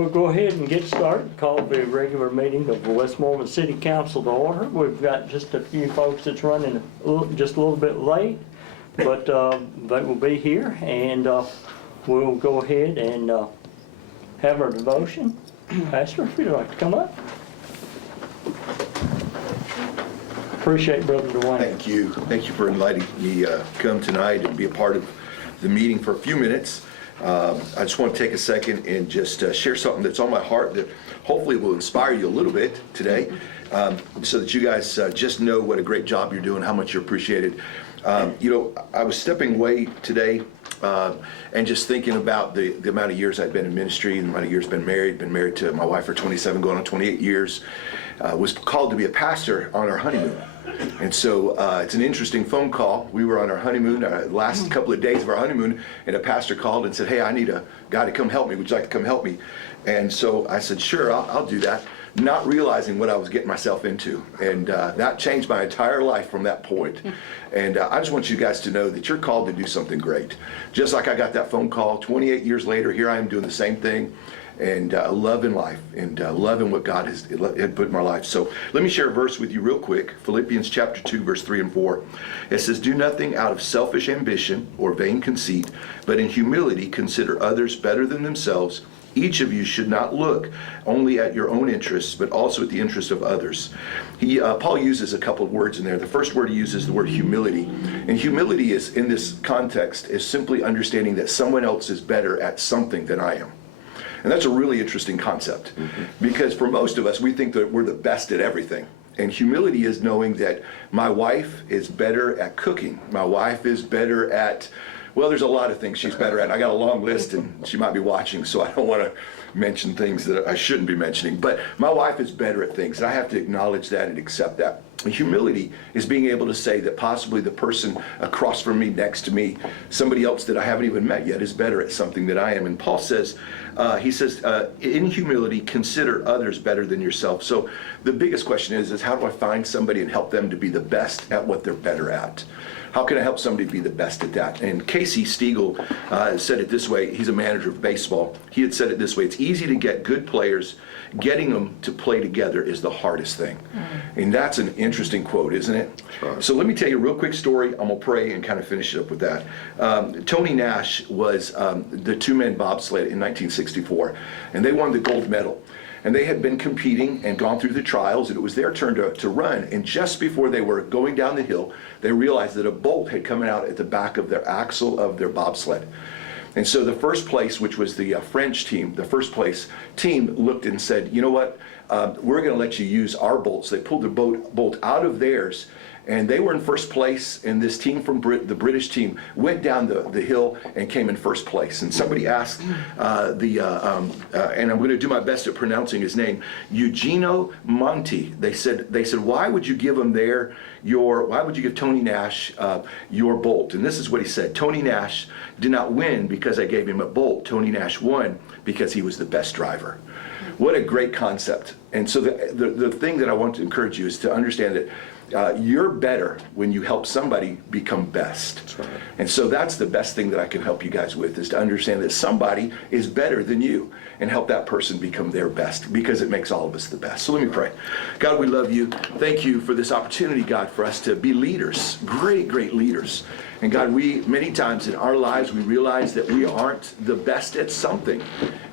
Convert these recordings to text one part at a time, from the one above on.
we'll go ahead and get started. Call the regular meeting of the Westmoreland City Council to order. We've got just a few folks that's running just a little bit late, but they will be here, and we'll go ahead and have our devotion. Pastor, if you'd like to come up. Appreciate Brother Dwayne. Thank you. Thank you for inviting me to come tonight and be a part of the meeting for a few minutes. I just want to take a second and just share something that's on my heart that hopefully will inspire you a little bit today, so that you guys just know what a great job you're doing, how much you're appreciated. I was stepping away today and just thinking about the amount of years I've been in ministry, and the amount of years been married to my wife for 27, going on 28 years. Was called to be a pastor on our honeymoon. And so it's an interesting phone call. We were on our honeymoon, last couple of days of our honeymoon, and a pastor called and said, "Hey, I need a guy to come help me. Would you like to come help me?" And so I said, "Sure, I'll do that," not realizing what I was getting myself into. And that changed my entire life from that point. And I just want you guys to know that you're called to do something great. Just like I got that phone call 28 years later, here I am doing the same thing. And loving life and loving what God had put in my life. So let me share a verse with you real quick. Philippians chapter 2, verse 3 and 4. It says, "Do nothing out of selfish ambition or vain conceit, but in humility consider others better than themselves. Each of you should not look only at your own interests, but also at the interest of others." Paul uses a couple of words in there. The first word he uses is the word humility. And humility is, in this context, is simply understanding that someone else is better at something than I am. And that's a really interesting concept, because for most of us, we think that we're the best at everything. And humility is knowing that my wife is better at cooking. My wife is better at, well, there's a lot of things she's better at. I got a long list, and she might be watching, so I don't want to mention things that I shouldn't be mentioning. But my wife is better at things, and I have to acknowledge that and accept that. And humility is being able to say that possibly the person across from me, next to me, somebody else that I haven't even met yet, is better at something that I am. And Paul says, in humility, consider others better than yourself. So the biggest question is how do I find somebody and help them to be the best at what they're better at? How can I help somebody be the best at that? And Casey Stiegel said it this way. He's a manager of baseball. He had said it this way: it's easy to get good players. Getting them to play together is the hardest thing. And that's an interesting quote, isn't it? Right. So let me tell you a real quick story. I'm going to pray and kind of finish it up with that. Tony Nash was the two-man bobsled in 1964, and they won the gold medal. And they had been competing and gone through the trials, and it was their turn to run. And just before they were going down the hill, they realized that a bolt had come out at the back of their axle of their bobsled. And so the first place, which was the French team, the first place team looked and said, "You know what, we're going to let you use our bolts." They pulled the bolt out of theirs, and they were in first place, and this team from the British team went down the hill and came in first place. And somebody asked and I'm going to do my best at pronouncing his name, Eugenio Monti. They said, "Why would you give him why would you give Tony Nash your bolt?" And this is what he said: "Tony Nash did not win because I gave him a bolt. Tony Nash won because he was the best driver." What a great concept. And so the thing that I want to encourage you is to understand that you're better when you help somebody become best. That's right. And so that's the best thing that I can help you guys with, is to understand that somebody is better than you and help that person become their best, because it makes all of us the best. So let me pray. God, we love you. Thank you for this opportunity, God, for us to be leaders, great leaders. And God, many times in our lives, we realize that we aren't the best at something,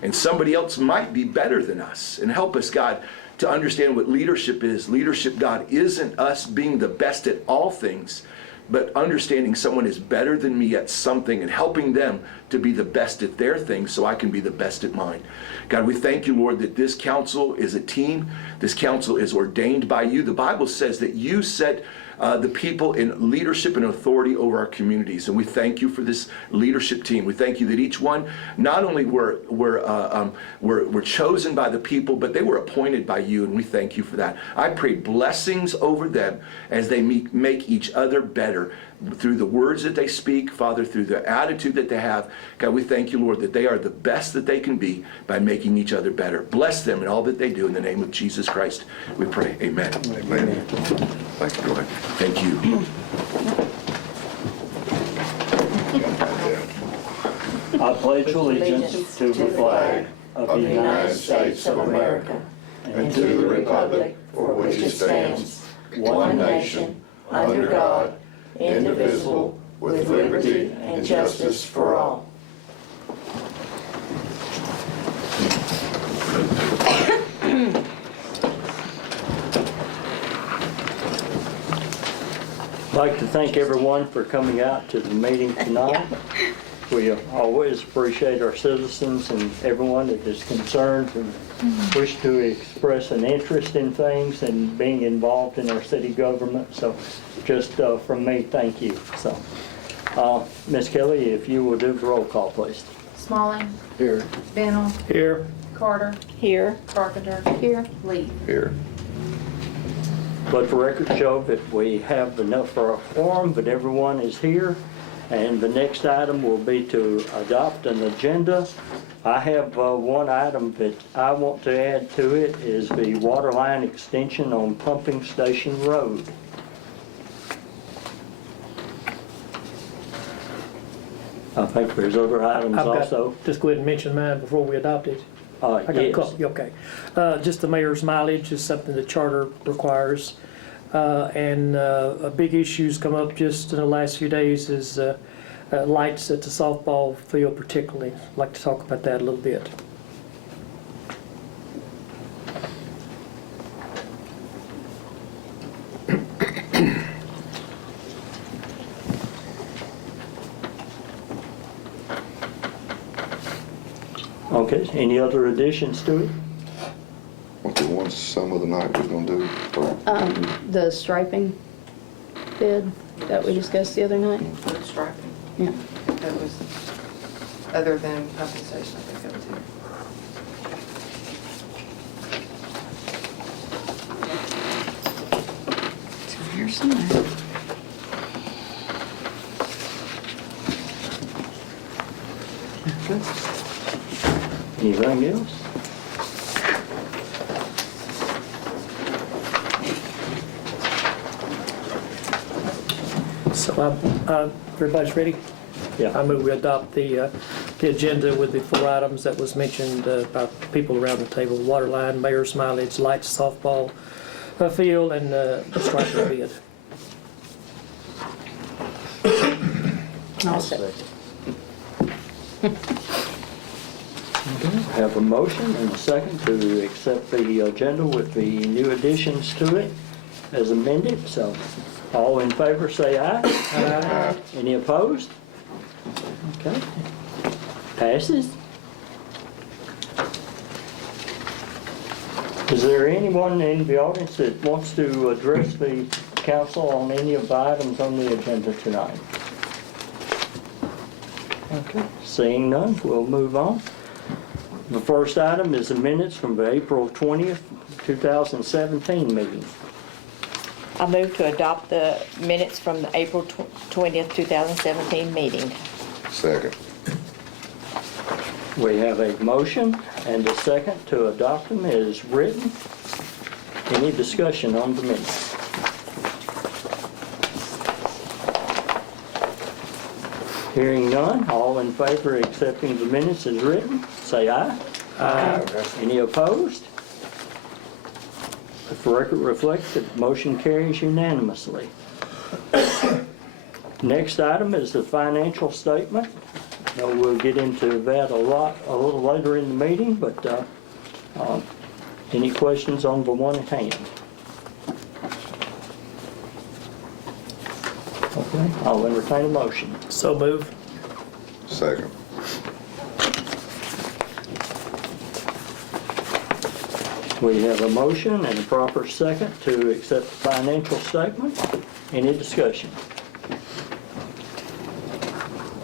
and somebody else might be better than us. And help us, God, to understand what leadership is. Leadership, God, isn't us being the best at all things, but understanding someone is better than me at something and helping them to be the best at their thing so I can be the best at mine. God, we thank you, Lord, that this council is a team. This council is ordained by you. The Bible says that you set the people in leadership and authority over our communities. And we thank you for this leadership team. We thank you that each one not only were chosen by the people, but they were appointed by you, and we thank you for that. I pray blessings over them as they make each other better through the words that they speak, Father, through the attitude that they have. God, we thank you, Lord, that they are the best that they can be by making each other better. Bless them in all that they do. In the name of Jesus Christ, we pray. Amen. Amen. Go ahead. Thank you. I pledge allegiance to the flag of of the United States of America and to the republic for which it stands, one nation, under God, indivisible, with liberty and justice for all. I'd like to thank everyone for coming out to the meeting tonight. We always appreciate our citizens and everyone that is concerned and wish to express an interest in things and being involved in our city government. So just from me, thank you. So, Ms. Kelly, if you will do the roll call, please. Smalling. Here. Bennell. Here. Carter. Here. Carpenter. Here. Lee. Here. Let the record show that we have enough for a quorum, but everyone is here. And the next item will be to adopt an agenda. I have one item that I want to add to it is the water line extension on Pumping Station Road. I think there's other items also. Just go ahead and mention mine before we adopt it. I got a Yes. couple, okay. Just the mayor's mileage is something the charter requires. And a big issue's come up just in the last few days is lights at the softball field particularly. I'd like to talk about that a little bit. Okay, any other additions to it? What the one some other night we're gonna do? The striping bid that we discussed the other night. Food striping. Yeah. That was, other than compensation, I think that was it. It's here somewhere. Anything else? So everybody's ready? Yeah. I move we adopt the agenda with the 4 items that was mentioned by people around the table. Water line, mayor's mileage, lights, softball field, and the striping bid. I'll second. Okay, have a motion and a second to accept the agenda with the new additions to it as amended. So all in favor say aye. Aye. Any opposed? Okay. Passes. Is there anyone in the audience that wants to address the council on any of the items on the agenda tonight? Okay, seeing none, we'll move on. The first item is the minutes from the April 20th, 2017 meeting. I move to adopt the minutes from the April 20th, 2017 meeting. Second. We have a motion and a second to adopt them as written. Any discussion on the minutes? Hearing none, all in favor of accepting the minutes as written, say aye. Aye. Any opposed? Let the record reflect that the motion carries unanimously. Next item is the financial statement. Now, we'll get into that a little later in the meeting, but any questions on the one at hand? Okay, I'll entertain a motion. So move. Second. We have a motion and a proper second to accept the financial statement. Any discussion?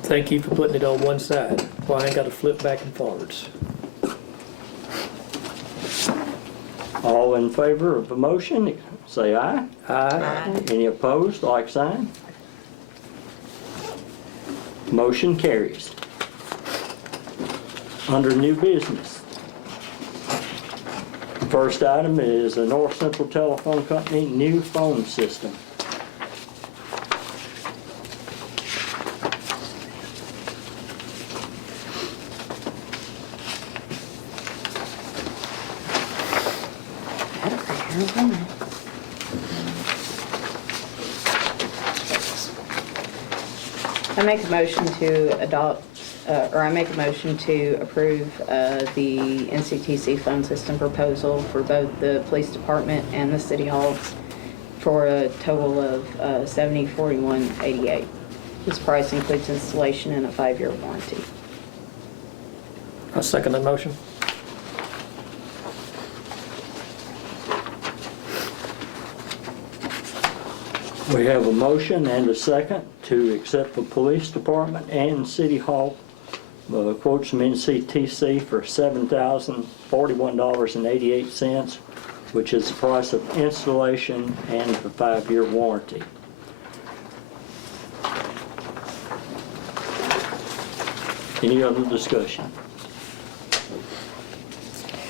Thank you for putting it on one side, so I ain't got to flip back and forwards. All in favor of the motion, say aye. Aye. Any opposed, like sign? Motion carries. Under new business. First item is the North Central Telephone Company new phone system. I make a motion to adopt, or I make a motion to approve the NCTC phone system proposal for both the police department and the city hall for a total of $7041.88. This price includes installation and a 5-year warranty. I second that motion. We have a motion and a second to accept the police department and city hall quotes from NCTC for $7,041.88, which is the price of installation and the 5-year warranty. Any other discussion?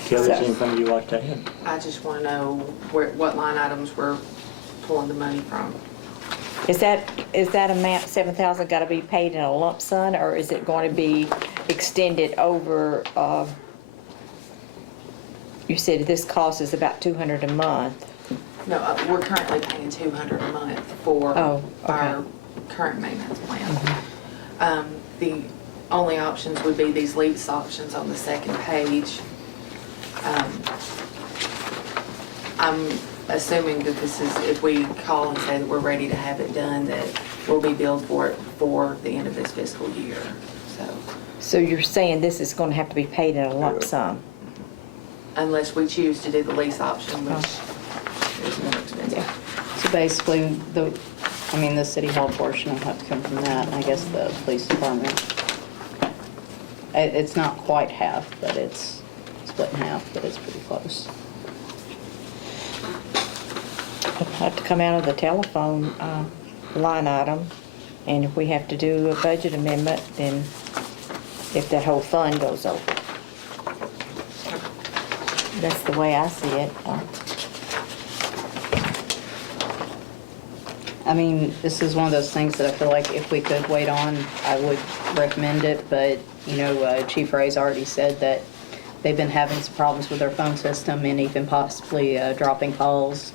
Kelly, is anything you'd like to add? I just want to know what line items we're pulling the money from. Is that amount, 7,000, got to be paid in a lump sum, or is it going to be extended over, you said this cost is about $200 a month. No, we're currently paying $200 a month for Oh, okay. our current maintenance plan. The only options would be these lease options on the second page. I'm assuming that this is, if we call and say that we're ready to have it done, that we'll be billed for it before the end of this fiscal year, so. So you're saying this is going to have to be paid in a lump sum? Unless we choose to do the lease option, which is more expensive. So basically, the city hall portion will have to come from that, and I guess the police department. It's not quite half, but it's split in half, but it's pretty close. It'll have to come out of the telephone line item, and if we have to do a budget amendment, then if that whole fund goes over. That's the way I see it. I mean, this is one of those things that I feel like if we could wait on, I would recommend it, but, Chief Ray's already said that they've been having some problems with their phone system and even possibly dropping calls.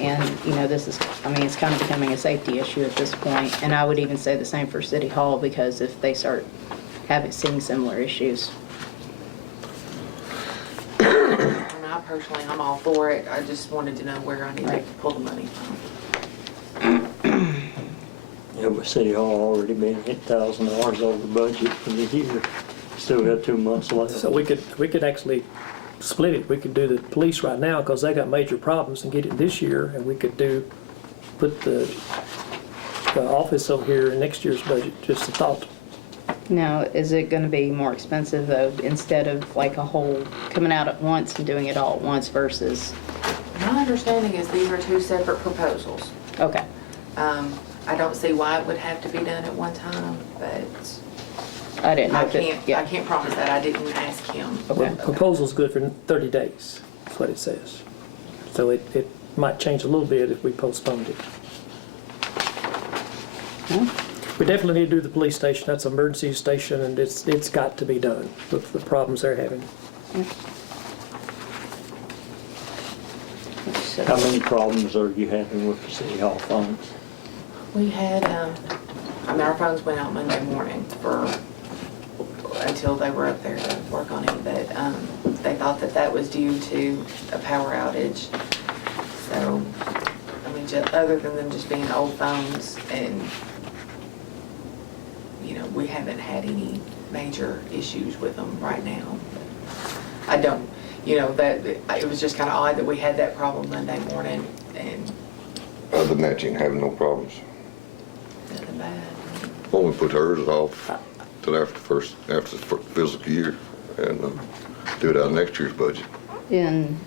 And, this is, it's kind of becoming a safety issue at this point. And I would even say the same for City Hall, because if they start seeing similar issues. I personally, I'm all for it. I just wanted to know where I need to pull the money from. Yeah, but City Hall already been $8,000 over budget for the year. Still got 2 months left. So we could actually split it. We could do the police right now because they got major problems and get it this year, and we could put the office over here in next year's budget. Just a thought. Now, is it going to be more expensive though, instead of like a whole coming out at once and doing it all at once versus? My understanding is these are two separate proposals. Okay. I don't see why it would have to be done at one time, but I didn't know I if it, can't yeah. promise that. I didn't ask him. Okay. Proposal's good for 30 days. That's what it says. So it might change a little bit if we postponed it. We definitely need to do the police station. That's an emergency station, and it's got to be done with the problems they're having. How many problems are you having with the City Hall phones? We had, our phones went out Monday morning until they were up there to work on it, but they thought that was due to a power outage. So, just other than them just being old phones, and we haven't had any major issues with them right now. I don't, that it was just kind of odd that we had that problem Monday morning, and Other than that, you ain't having no problems. nothing bad. Well, we put hers off till after the fiscal year and do it out of next year's budget. And,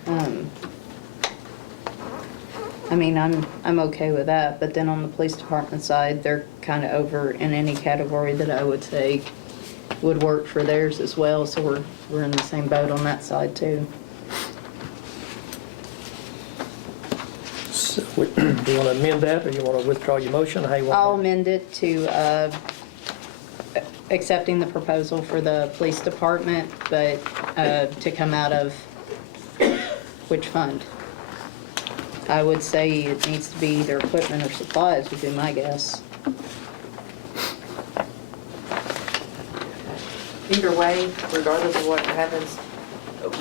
I'm okay with that, but then on the police department side, they're kind of over in any category that I would say would work for theirs as well, so we're in the same boat on that side too. So, do you want to amend that, or you want to withdraw your motion? How you want? I'll amend it to accepting the proposal for the police department, but to come out of which fund? I would say it needs to be either equipment or supplies, would be my guess. Either way, regardless of what happens,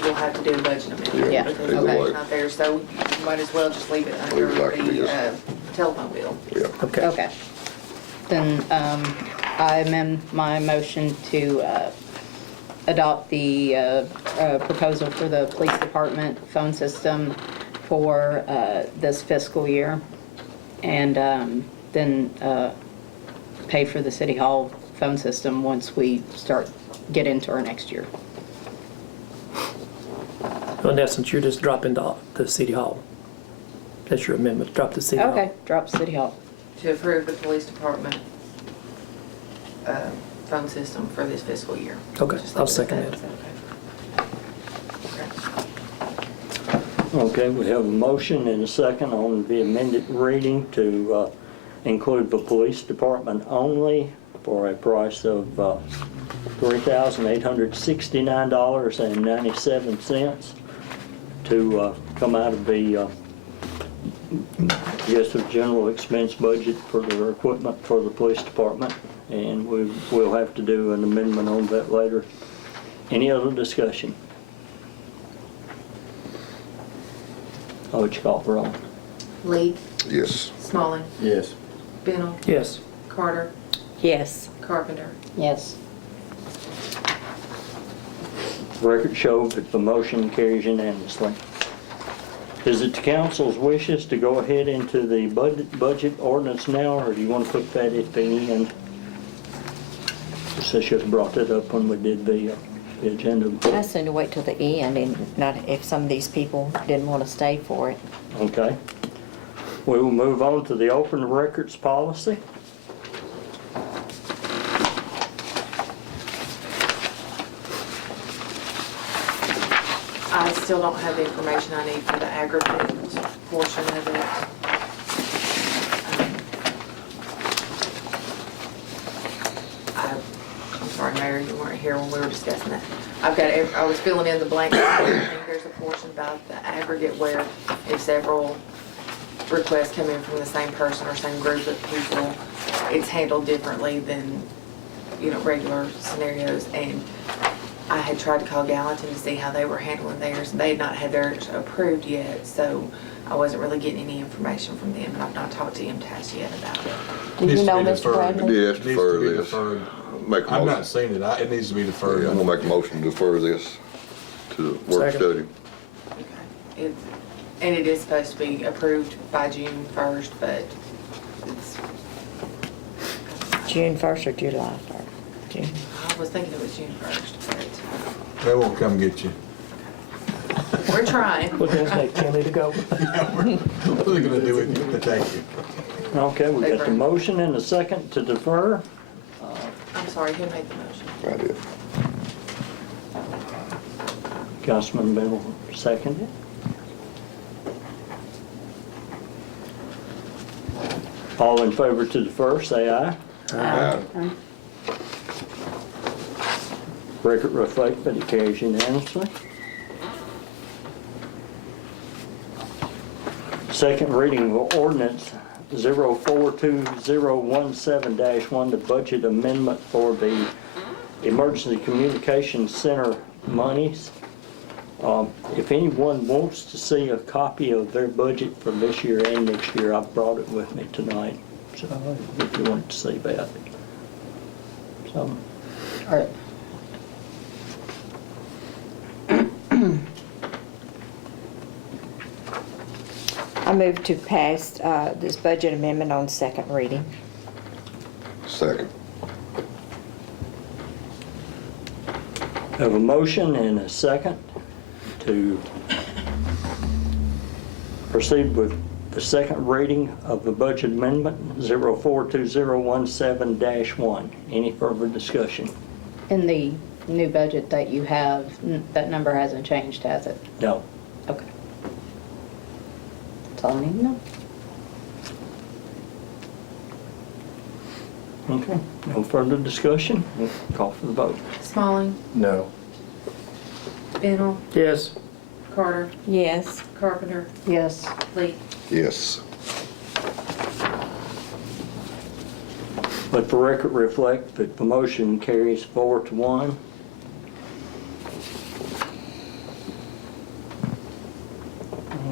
we'll have to do a budget amendment. Yeah, Because okay. it's not there, so you might as well just leave it under Leave it like it the is. telephone bill. Yeah. Okay. Okay. Then I amend my motion to adopt the proposal for the police department phone system for this fiscal year, and then pay for the city hall phone system once we get into our next year. In essence, you're just dropping the city hall. That's your amendment, drop the city hall. Okay, drop city hall. To approve the police department phone system for this fiscal year. Okay, Just I'll leave it at second that. that. Is that okay? Okay, we have a motion and a second on the amended reading to include the police department only for a price of $3,869.97 to come out of the, the general expense budget for their equipment for the police department. And we'll have to do an amendment on that later. Any other discussion? Oh, what you call for roll? Lee, Yes. Smalling, Yes. Bennell, Yes. Carter, Yes. Carpenter. Yes. Record show that the motion carries unanimously. Is it the council's wishes to go ahead into the budget ordinance now, or do you want to put that at the end? I should have brought that up when we did the agenda. I seem to wait till the end, and not if some of these people didn't want to stay for it. Okay. We will move on to the open records policy. I still don't have the information I need for the aggregate portion of it. I'm sorry, Mayor, you weren't here when we were discussing that. I was filling in the blanks. I think there's a portion about the aggregate where if several requests come in from the same person or same group of people, it's handled differently than, regular scenarios. And I had tried to call Gallatin to see how they were handling theirs. They had not had theirs approved yet, so I wasn't really getting any information from them, and I've not talked to MTS yet about it. Do Needs you to know, be Mr. deferred. Bradley? Yes, Needs to defer be this. deferred. Make a I've motion. not seen it. It needs to be deferred. Yeah, I'm gonna make a motion to defer this to the work Second. study. Okay. And it is supposed to be approved by June 1st, but it's, June 1st or July 1st? June. I was thinking it was June 1st, They won't come get you. but we're trying. Well, there's that Kelly to go. What are they gonna do with you to take you? Okay, we got the motion and a second to defer. I'm sorry, who made the motion? I did. Councilman Bennell seconded. All in favor to defer, say aye. Aye. Record reflect that it carries unanimously. Second reading of ordinance 042017-1, the budget amendment for the Emergency Communications Center monies. If anyone wants to see a copy of their budget for this year and next year, I brought it with me tonight, so if you want to see that. So, All right. I move to pass this budget amendment on second reading. Second. have a motion and a second to proceed with the second reading of the budget amendment 042017-1. Any further discussion? In the new budget that you have, that number hasn't changed, has it? No. Okay. That's all I need to know. Okay, no further discussion. We'll call for the vote. Smalling, No. Bennell, Yes. Carter, Yes. Carpenter, Yes. Lee. Yes. Let the record reflect that the motion carries 4-1.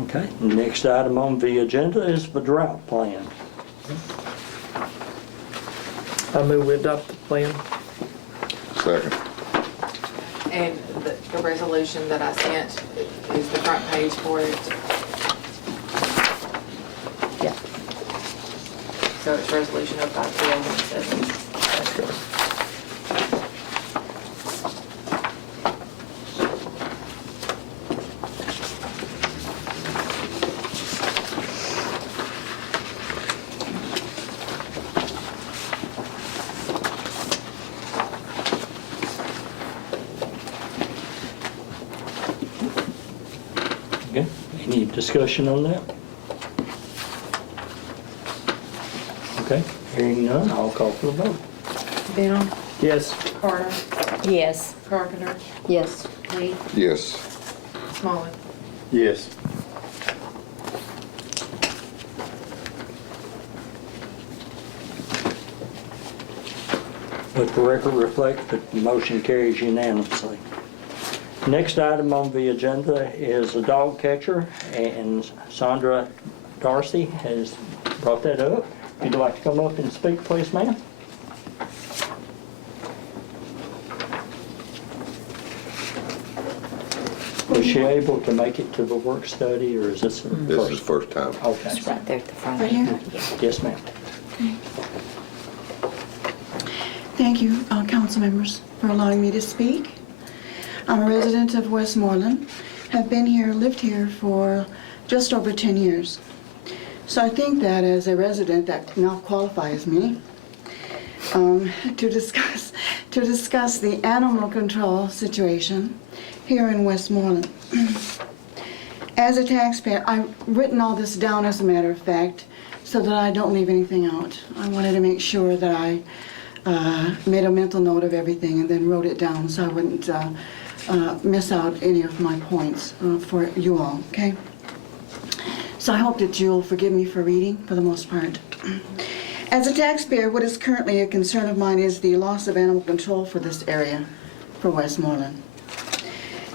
Okay, next item on the agenda is the drought plan. I move we adopt the plan. Second. And the resolution that I sent is the front page for it. Yeah. So it's resolution 052017. Okay, any discussion on that? Okay, hearing none, I'll call for the vote. Bill, Yes. Carter, Yes. Carpenter, Yes. Lee, Yes. Smallwood. Yes. Let the record reflect that the motion carries unanimously. Next item on the agenda is a dog catcher, and Sandra Darcy has brought that up. If you'd like to come up and speak, please, ma'am. Was she able to make it to the work study, or is this her This is first? first time. Okay. It's right there at the front. Right here? Yes, ma'am. Thank you, council members, for allowing me to speak. I'm a resident of Westmoreland, have been here, lived here for just over 10 years. So I think that as a resident, that now qualifies me to discuss the animal control situation here in Westmoreland. As a taxpayer, I've written all this down as a matter of fact, so that I don't leave anything out. I wanted to make sure that I made a mental note of everything and then wrote it down so I wouldn't miss out any of my points for you all, okay? So I hope that you'll forgive me for reading for the most part. As a taxpayer, what is currently a concern of mine is the loss of animal control for this area, for Westmoreland.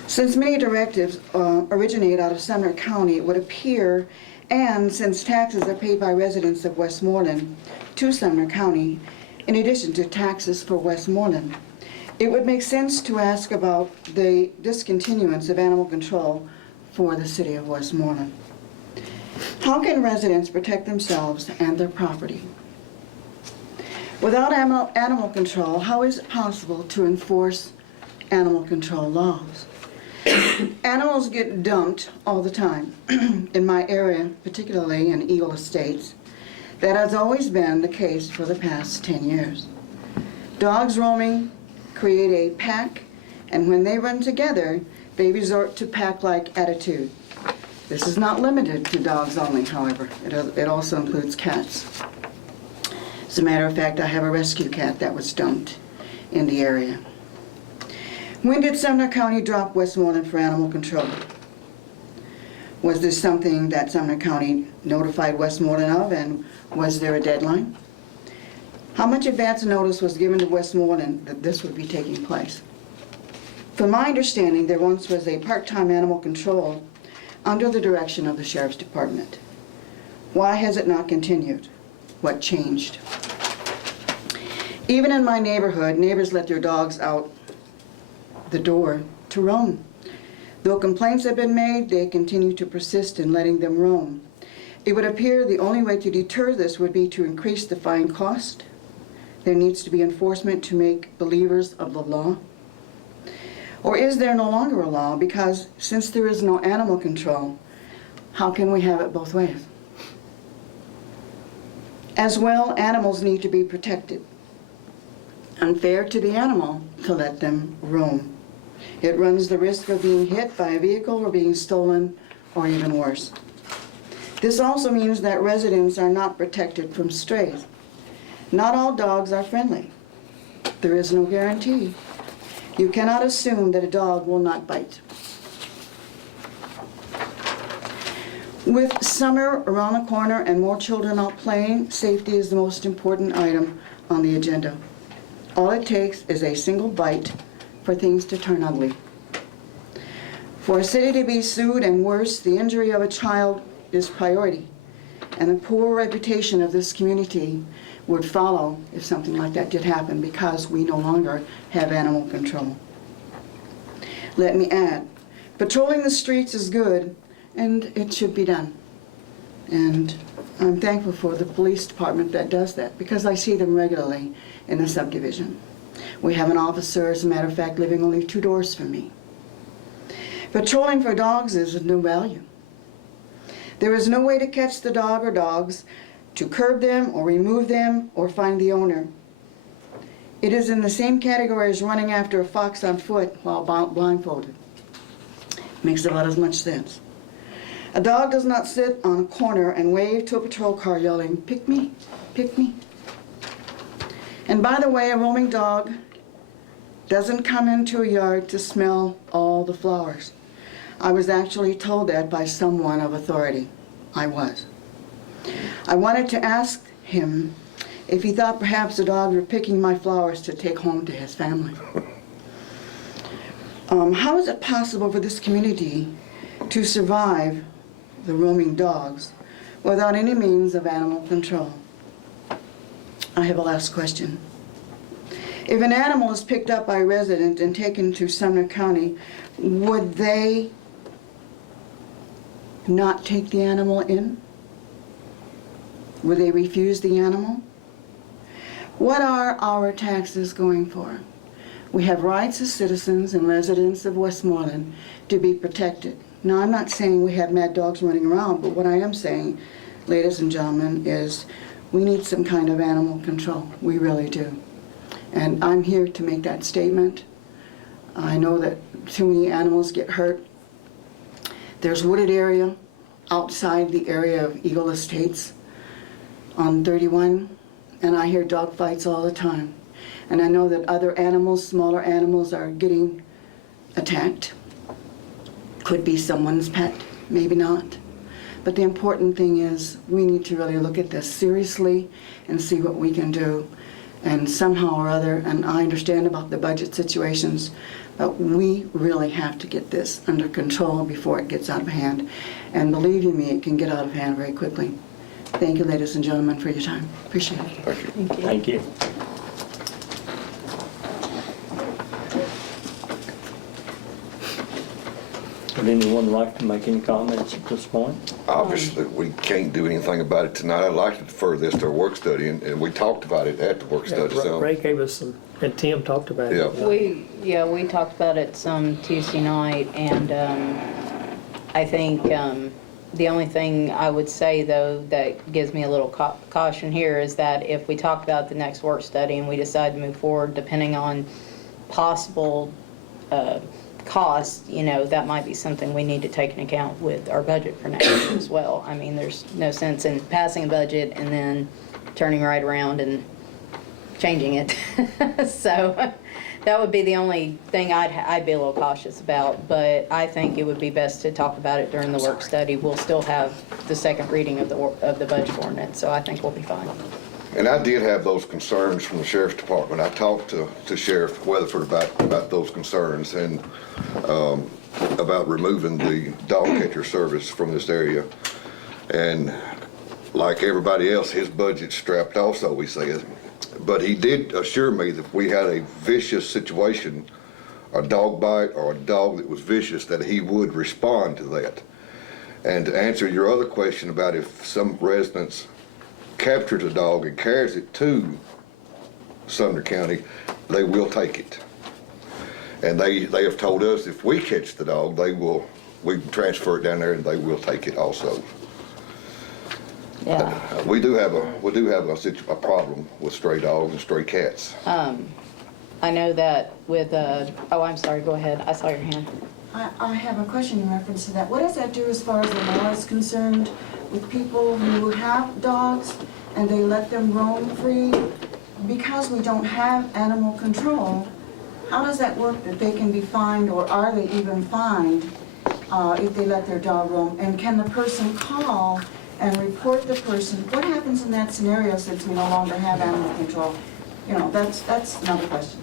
Since many directives originate out of Sumner County, it would appear, and since taxes are paid by residents of Westmoreland to Sumner County, in addition to taxes for Westmoreland, it would make sense to ask about the discontinuance of animal control for the city of Westmoreland. How can residents protect themselves and their property? Without animal control, how is it possible to enforce animal control laws? Animals get dumped all the time. In my area, particularly in Eagle Estates, that has always been the case for the past 10 years. Dogs roaming create a pack, and when they run together, they resort to pack-like attitude. This is not limited to dogs only, however. It also includes cats. As a matter of fact, I have a rescue cat that was dumped in the area. When did Sumner County drop Westmoreland for animal control? Was this something that Sumner County notified Westmoreland of, and was there a deadline? How much advance notice was given to Westmoreland that this would be taking place? From my understanding, there once was a part-time animal control under the direction of the Sheriff's Department. Why has it not continued? What changed? Even in my neighborhood, neighbors let their dogs out the door to roam. Though complaints have been made, they continue to persist in letting them roam. It would appear the only way to deter this would be to increase the fine cost. There needs to be enforcement to make believers of the law. Or is there no longer a law? Because since there is no animal control, how can we have it both ways? As well, animals need to be protected. Unfair to the animal to let them roam. It runs the risk of being hit by a vehicle or being stolen, or even worse. This also means that residents are not protected from strays. Not all dogs are friendly. There is no guarantee. You cannot assume that a dog will not bite. With summer around the corner and more children out playing, safety is the most important item on the agenda. All it takes is a single bite for things to turn ugly. For a city to be sued and worse, the injury of a child is priority, and the poor reputation of this community would follow if something like that did happen, because we no longer have animal control. Let me add, patrolling the streets is good, and it should be done. And I'm thankful for the police department that does that, because I see them regularly in the subdivision. We have an officer, as a matter of fact, living only 2 doors from me. Patrolling for dogs is of no value. There is no way to catch the dog or dogs, to curb them or remove them or find the owner. It is in the same category as running after a fox on foot while blindfolded. Makes about as much sense. A dog does not sit on a corner and wave to a patrol car yelling, "Pick me, pick me." And by the way, a roaming dog doesn't come into a yard to smell all the flowers. I was actually told that by someone of authority. I was. I wanted to ask him if he thought perhaps the dogs were picking my flowers to take home to his family. How is it possible for this community to survive the roaming dogs without any means of animal control? I have a last question. If an animal is picked up by a resident and taken to Sumner County, would they not take the animal in? Would they refuse the animal? What are our taxes going for? We have rights as citizens and residents of Westmoreland to be protected. Now, I'm not saying we have mad dogs running around, but what I am saying, ladies and gentlemen, is we need some kind of animal control. We really do. And I'm here to make that statement. I know that too many animals get hurt. There's wooded area outside the area of Eagle Estates on 31, and I hear dog fights all the time. And I know that other animals, smaller animals, are getting attacked. Could be someone's pet, maybe not. But the important thing is we need to really look at this seriously and see what we can do. And somehow or other, and I understand about the budget situations, but we really have to get this under control before it gets out of hand. And believe you me, it can get out of hand very quickly. Thank you, ladies and gentlemen, for your time. Appreciate it. Thank you. Thank you. Would anyone like to make any comments at this point? Obviously, we can't do anything about it tonight. I'd like to defer this to our work study, and we talked about it at the work study. So, Ray gave us some, and Tim talked about it. Yeah. We talked about it some Tuesday night, and I think the only thing I would say, though, that gives me a little caution here is that if we talk about the next work study and we decide to move forward, depending on possible cost, that might be something we need to take into account with our budget for next year as well. I mean, there's no sense in passing a budget and then turning right around and changing it. So that would be the only thing I'd be a little cautious about, but I think it would be best to talk about it during the work study. We'll still have the second reading of the budget ordinance, so I think we'll be fine. And I did have those concerns from the sheriff's department. I talked to Sheriff Weatherford about those concerns and about removing the dog catcher service from this area. And like everybody else, his budget's strapped also, he says. But he did assure me that if we had a vicious situation, a dog bite or a dog that was vicious, that he would respond to that. And to answer your other question about if some residents captures a dog and carries it to Sumner County, they will take it. And they have told us if we catch the dog, we can transfer it down there and they will take it also. Yeah. We do have a problem with stray dogs and stray cats. I know that with, I'm sorry, go ahead. I saw your hand. I have a question in reference to that. What does that do as far as the law is concerned with people who have dogs and they let them roam free? Because we don't have animal control, how does that work that they can be fined, or are they even fined if they let their dog roam? And can the person call and report the person? What happens in that scenario since we no longer have animal control? You know, that's another question.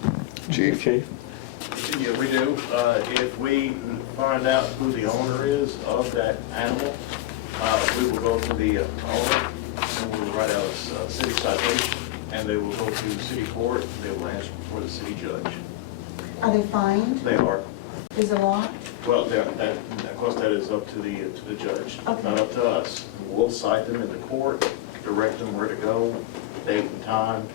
Chief? Yeah, we do. If we find out who the owner is of that animal, we will go to the owner and we'll write out a city citation, and they will go to city court. They will answer before the city judge. Are they fined? They are. Is it law? Well, of course, that is up to the judge, Okay. not up to us. We'll cite them in the court, direct them where to go, date and time.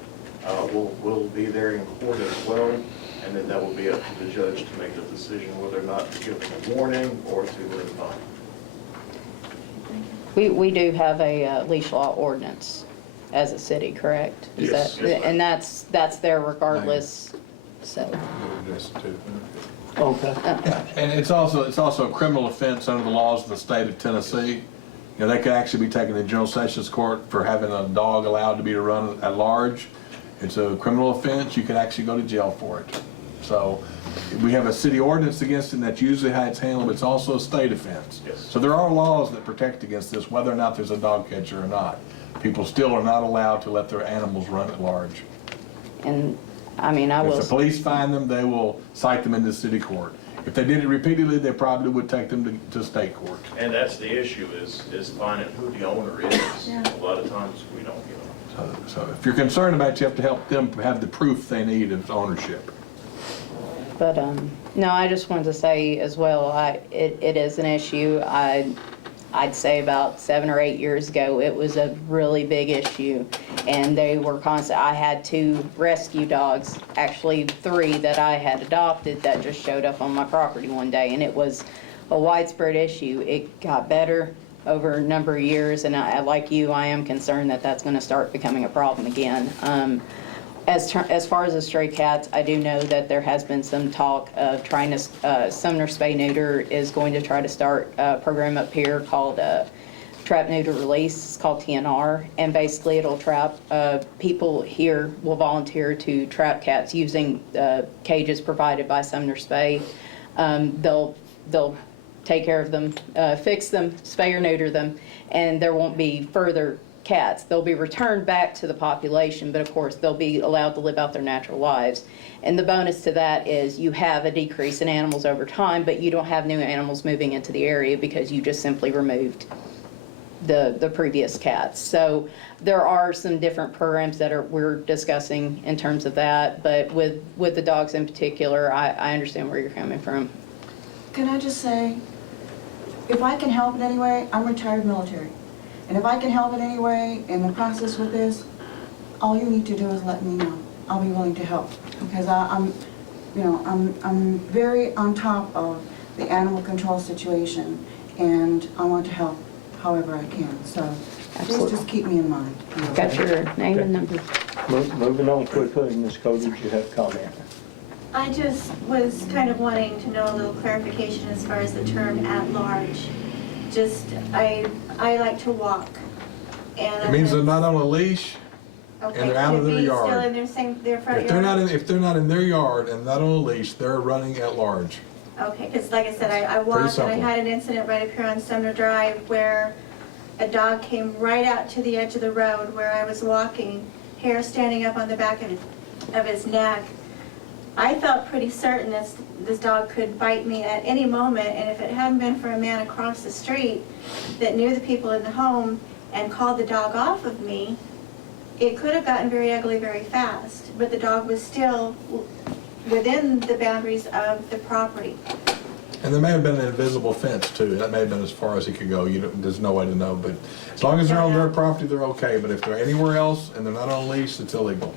We'll be there in court as well, and then that will be up to the judge to make the decision whether or not to give them a warning or to let them fine. We do have a leash law ordinance as a city, correct? Is Yes. that- And that's there regardless, so. Okay. And it's also a criminal offense under the laws of the state of Tennessee. You know, they could actually be taken to general sessions court for having a dog allowed to be run at large. It's a criminal offense. You could actually go to jail for it. So we have a city ordinance against it, and that's usually how it's handled, but it's also a state offense. Yes. So there are laws that protect against this, whether or not there's a dog catcher or not. People still are not allowed to let their animals run at large. And, I mean, I If will, the police find them, they will cite them into city court. If they did it repeatedly, they probably would take them to state court. And that's the issue, is finding who the owner is. Yeah. A lot of times, we don't get them. So if you're concerned about it, you have to help them have the proof they need of ownership. but, no, I just wanted to say as well, it is an issue. I'd say about 7 or 8 years ago, it was a really big issue. And they were constant. I had 2 rescue dogs, actually 3 that I had adopted that just showed up on my property one day. And it was a widespread issue. It got better over a number of years. And like you, I am concerned that that's going to start becoming a problem again. As far as the stray cats, I do know that there has been some talk of trying to, Sumner Spay Neuter is going to try to start a program up here called Trap Neuter Release. It's called TNR, and basically it'll trap, people here will volunteer to trap cats using cages provided by Sumner Spay. They'll take care of them, fix them, spay or neuter them, and there won't be further cats. They'll be returned back to the population, but of course they'll be allowed to live out their natural lives. And the bonus to that is you have a decrease in animals over time, but you don't have new animals moving into the area because you just simply removed the previous cats. So there are some different programs that we're discussing in terms of that, but with the dogs in particular, I understand where you're coming from. Can I just say, if I can help in any way, I'm retired military. And if I can help in any way in the process with this, all you need to do is let me know. I'll be willing to help. Because I'm very on top of the animal control situation, and I want to help however I can. So please Absolutely. just keep me in mind. Got your name and number. Moving on quickly, Ms. Cody, did you have a comment? I just was kind of wanting to know a little clarification as far as the term "at large." Just, I like to walk, and It means they're not on a leash, okay, and they're out of could their be yard. Still in their front if yard. they're not in their yard and not on a leash, they're running at large. Okay, because like I said, I walked and I simple. had an incident right up here on Sumner Drive where a dog came right out to the edge of the road where I was walking, hair standing up on the back of his neck. I felt pretty certain this dog could bite me at any moment, and if it hadn't been for a man across the street that knew the people in the home and called the dog off of me, it could have gotten very ugly very fast. But the dog was still within the boundaries of the property. And there may have been an invisible fence too. That may have been as far as he could go. There's no way to know. But as long as they're on their property, they're okay. But if they're anywhere else and they're not on a leash, it's illegal.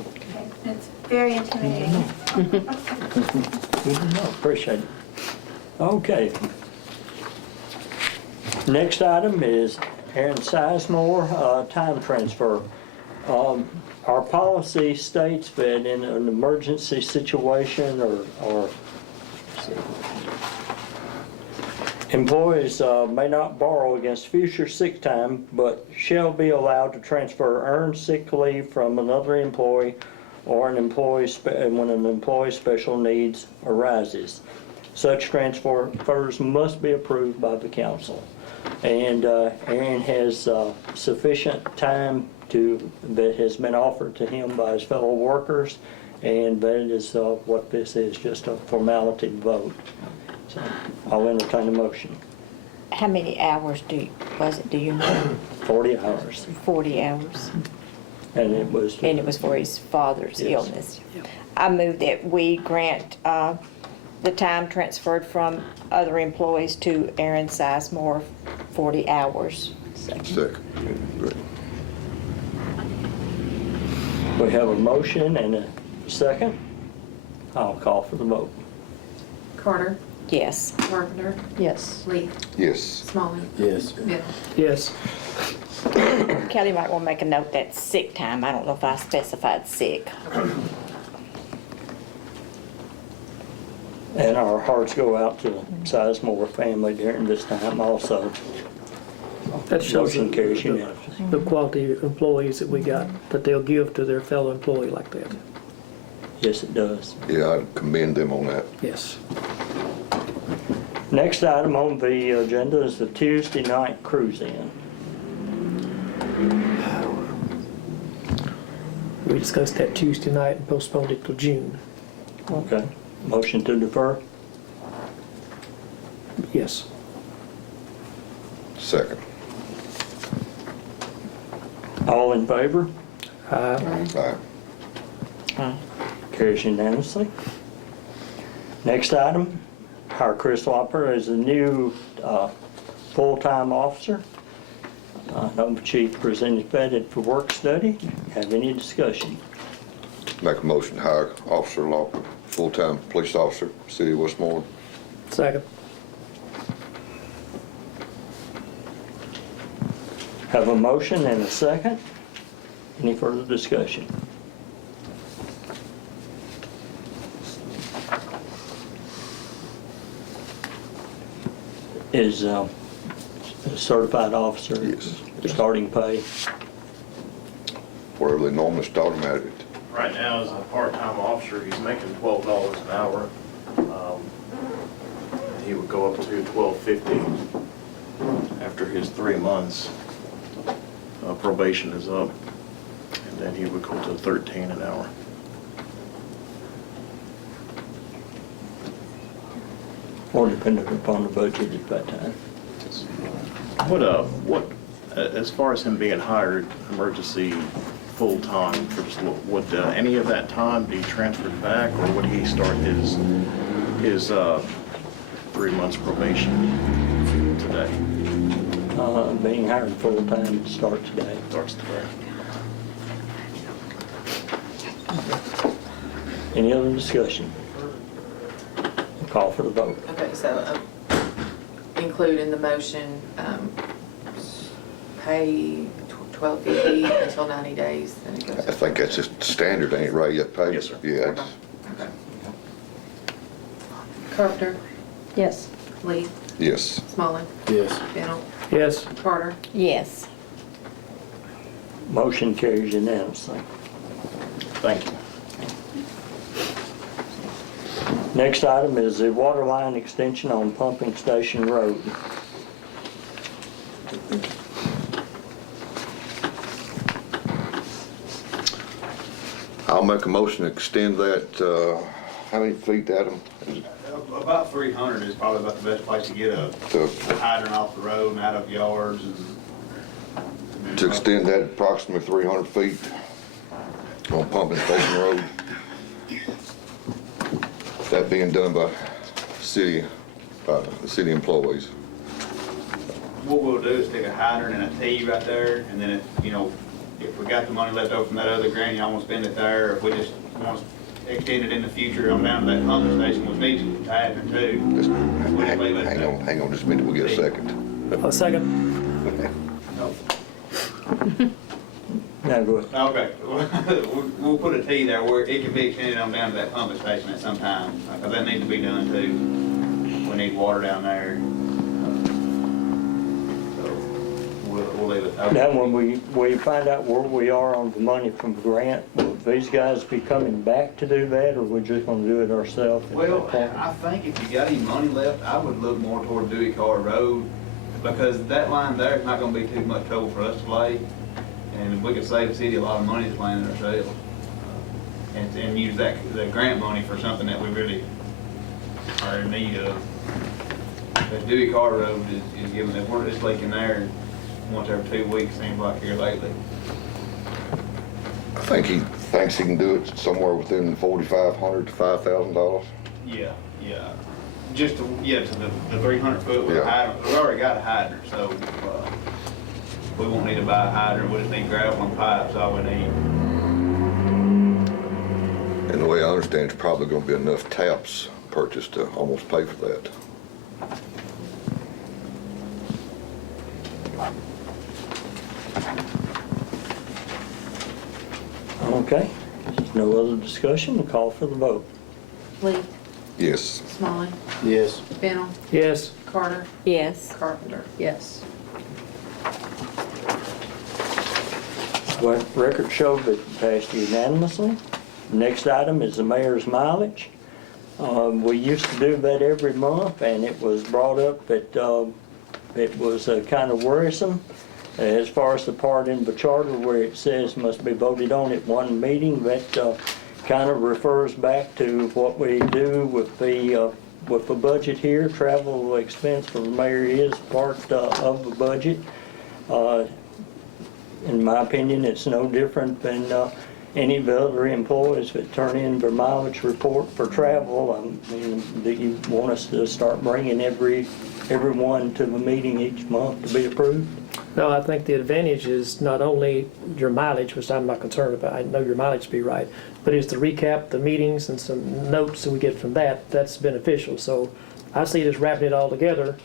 Okay. It's very intimidating. Good to know, appreciate it. Okay. Next item is Aaron Sizemore, time transfer. Our policy states that in an emergency situation or employees may not borrow against future sick time, but shall be allowed to transfer earned sick leave from another employee or an employee when an employee's special needs arises. Such transfers must be approved by the council. And Aaron has sufficient time that has been offered to him by his fellow workers, and that is what this is, just a formality vote. So I'll entertain a motion. How many hours do you know? 40 hours. 40 hours. And it was. And it was for his father's Yes. illness. I move that we grant the time transferred from other employees to Aaron Sizemore, 40 hours. Second. Great. We have a motion and a second. I'll call for the vote. Carter, Yes. Carpenter, Yes. Lee, Yes. Smalling, Yes. Bennett. Yes. Kelly might want to make a note that sick time. I don't know if I specified sick. And our hearts go out to the Sizemore family during this time also. That shows Motion carries unanimously. the quality of employees that we got, that they'll give to their fellow employee like that. Yes, it does. Yeah, I commend them on that. Yes. Next item on the agenda is the Tuesday night cruise-in. We discussed that Tuesday night and postponed it till June. Okay. Motion to defer? Yes. Second. All in favor? Aye. Carries unanimously. Next item, hire Chris Whopper as the new full-time officer. Number Chief presented vetted for work study. Have any discussion? Make a motion to hire Officer Lawper, full-time police officer, City of Westmoreland. Second. Have a motion and a second. Any further discussion? Is a certified officer? Yes. Starting pay? Wherever they normally start them at it. Right now, as a part-time officer, he's making $12 an hour. He would go up to $12.50 after his 3 months. Probation is up, and then he would go to $13 an hour. Or depending upon the budget at that time. What, as far as him being hired, emergency full-time, would any of that time be transferred back, or would he start his 3 months probation today? Being hired full-time starts today. Starts today. Any other discussion? Call for the vote. Okay, so include in the motion, pay $12.50 until 90 days, then it goes. I think that's just standard, ain't it, right? You have to pay. Yes, sir. Yeah, it's- Okay. Carpenter, Yes. Lee, yes. Smalling, Yes. Bennett, Yes. Carter. Yes. Motion carries unanimously. Thank you. Next item is the water line extension on Pumping Station Road. I'll make a motion to extend that, how many feet, Adam? About 300 is probably about the best place to get a To hydrant off the road and out of yards and. to extend that approximately 300 feet on Pumping Station Road. That being done by the city employees. What we'll do is take a hydrant and a T right there, and then if we got the money left over from that other grant, y'all want to spend it there, or if we just want to extend it in the future on down to that pumping station, which needs a hydrant too. Just We'll just leave it hang there. on just a minute, we'll get a second. A second. No. Now go ahead. Okay, we'll put a T there where it can be extended on down to that pumping station at some time, because that needs to be done too. We need water down there. So we'll we'll leave it. Now, when we find out where we are on the money from the grant, will these guys be coming back to do that, or we're just gonna do it ourselves? at Well, that point? I think if you got any money left, I would look more toward Dewey Carr Road, because that line there is not gonna be too much trouble for us to lay. And we could save the city a lot of money just laying it ourselves. And use that grant money for something that we really are in need of. But Dewey Carr Road is giving, if we're just leaking there once every 2 weeks, seems like here lately. I think he thinks he can do it somewhere within $4,500 to $5,000. Yeah. Just to the 300 foot with a Yeah. hydrant. We've already got a hydrant, so we won't need to buy a hydrant. We just need gravel and pipes, all we need. And the way I understand, it's probably gonna be enough taps purchased to almost pay for that. Okay, there's no other discussion, we'll call for the vote. Lee, Yes. Smalling, Yes. Bennell, Yes. Carter, Yes. Carpenter. Yes. Well, record showed that it passed unanimously. Next item is the mayor's mileage. We used to do that every month, and it was brought up that it was kind of worrisome. As far as the part in the charter where it says must be voted on at one meeting, that kind of refers back to what we do with the budget here. Travel expense for the mayor is part of the budget. In my opinion, it's no different than any of the other employees that turn in their mileage report for travel. Do you want us to start bringing everyone to the meeting each month to be approved? No, I think the advantage is not only your mileage, which I'm not concerned about, I know your mileage be right, but is to recap the meetings and some notes that we get from that, that's beneficial. So I see it as wrapping it all together,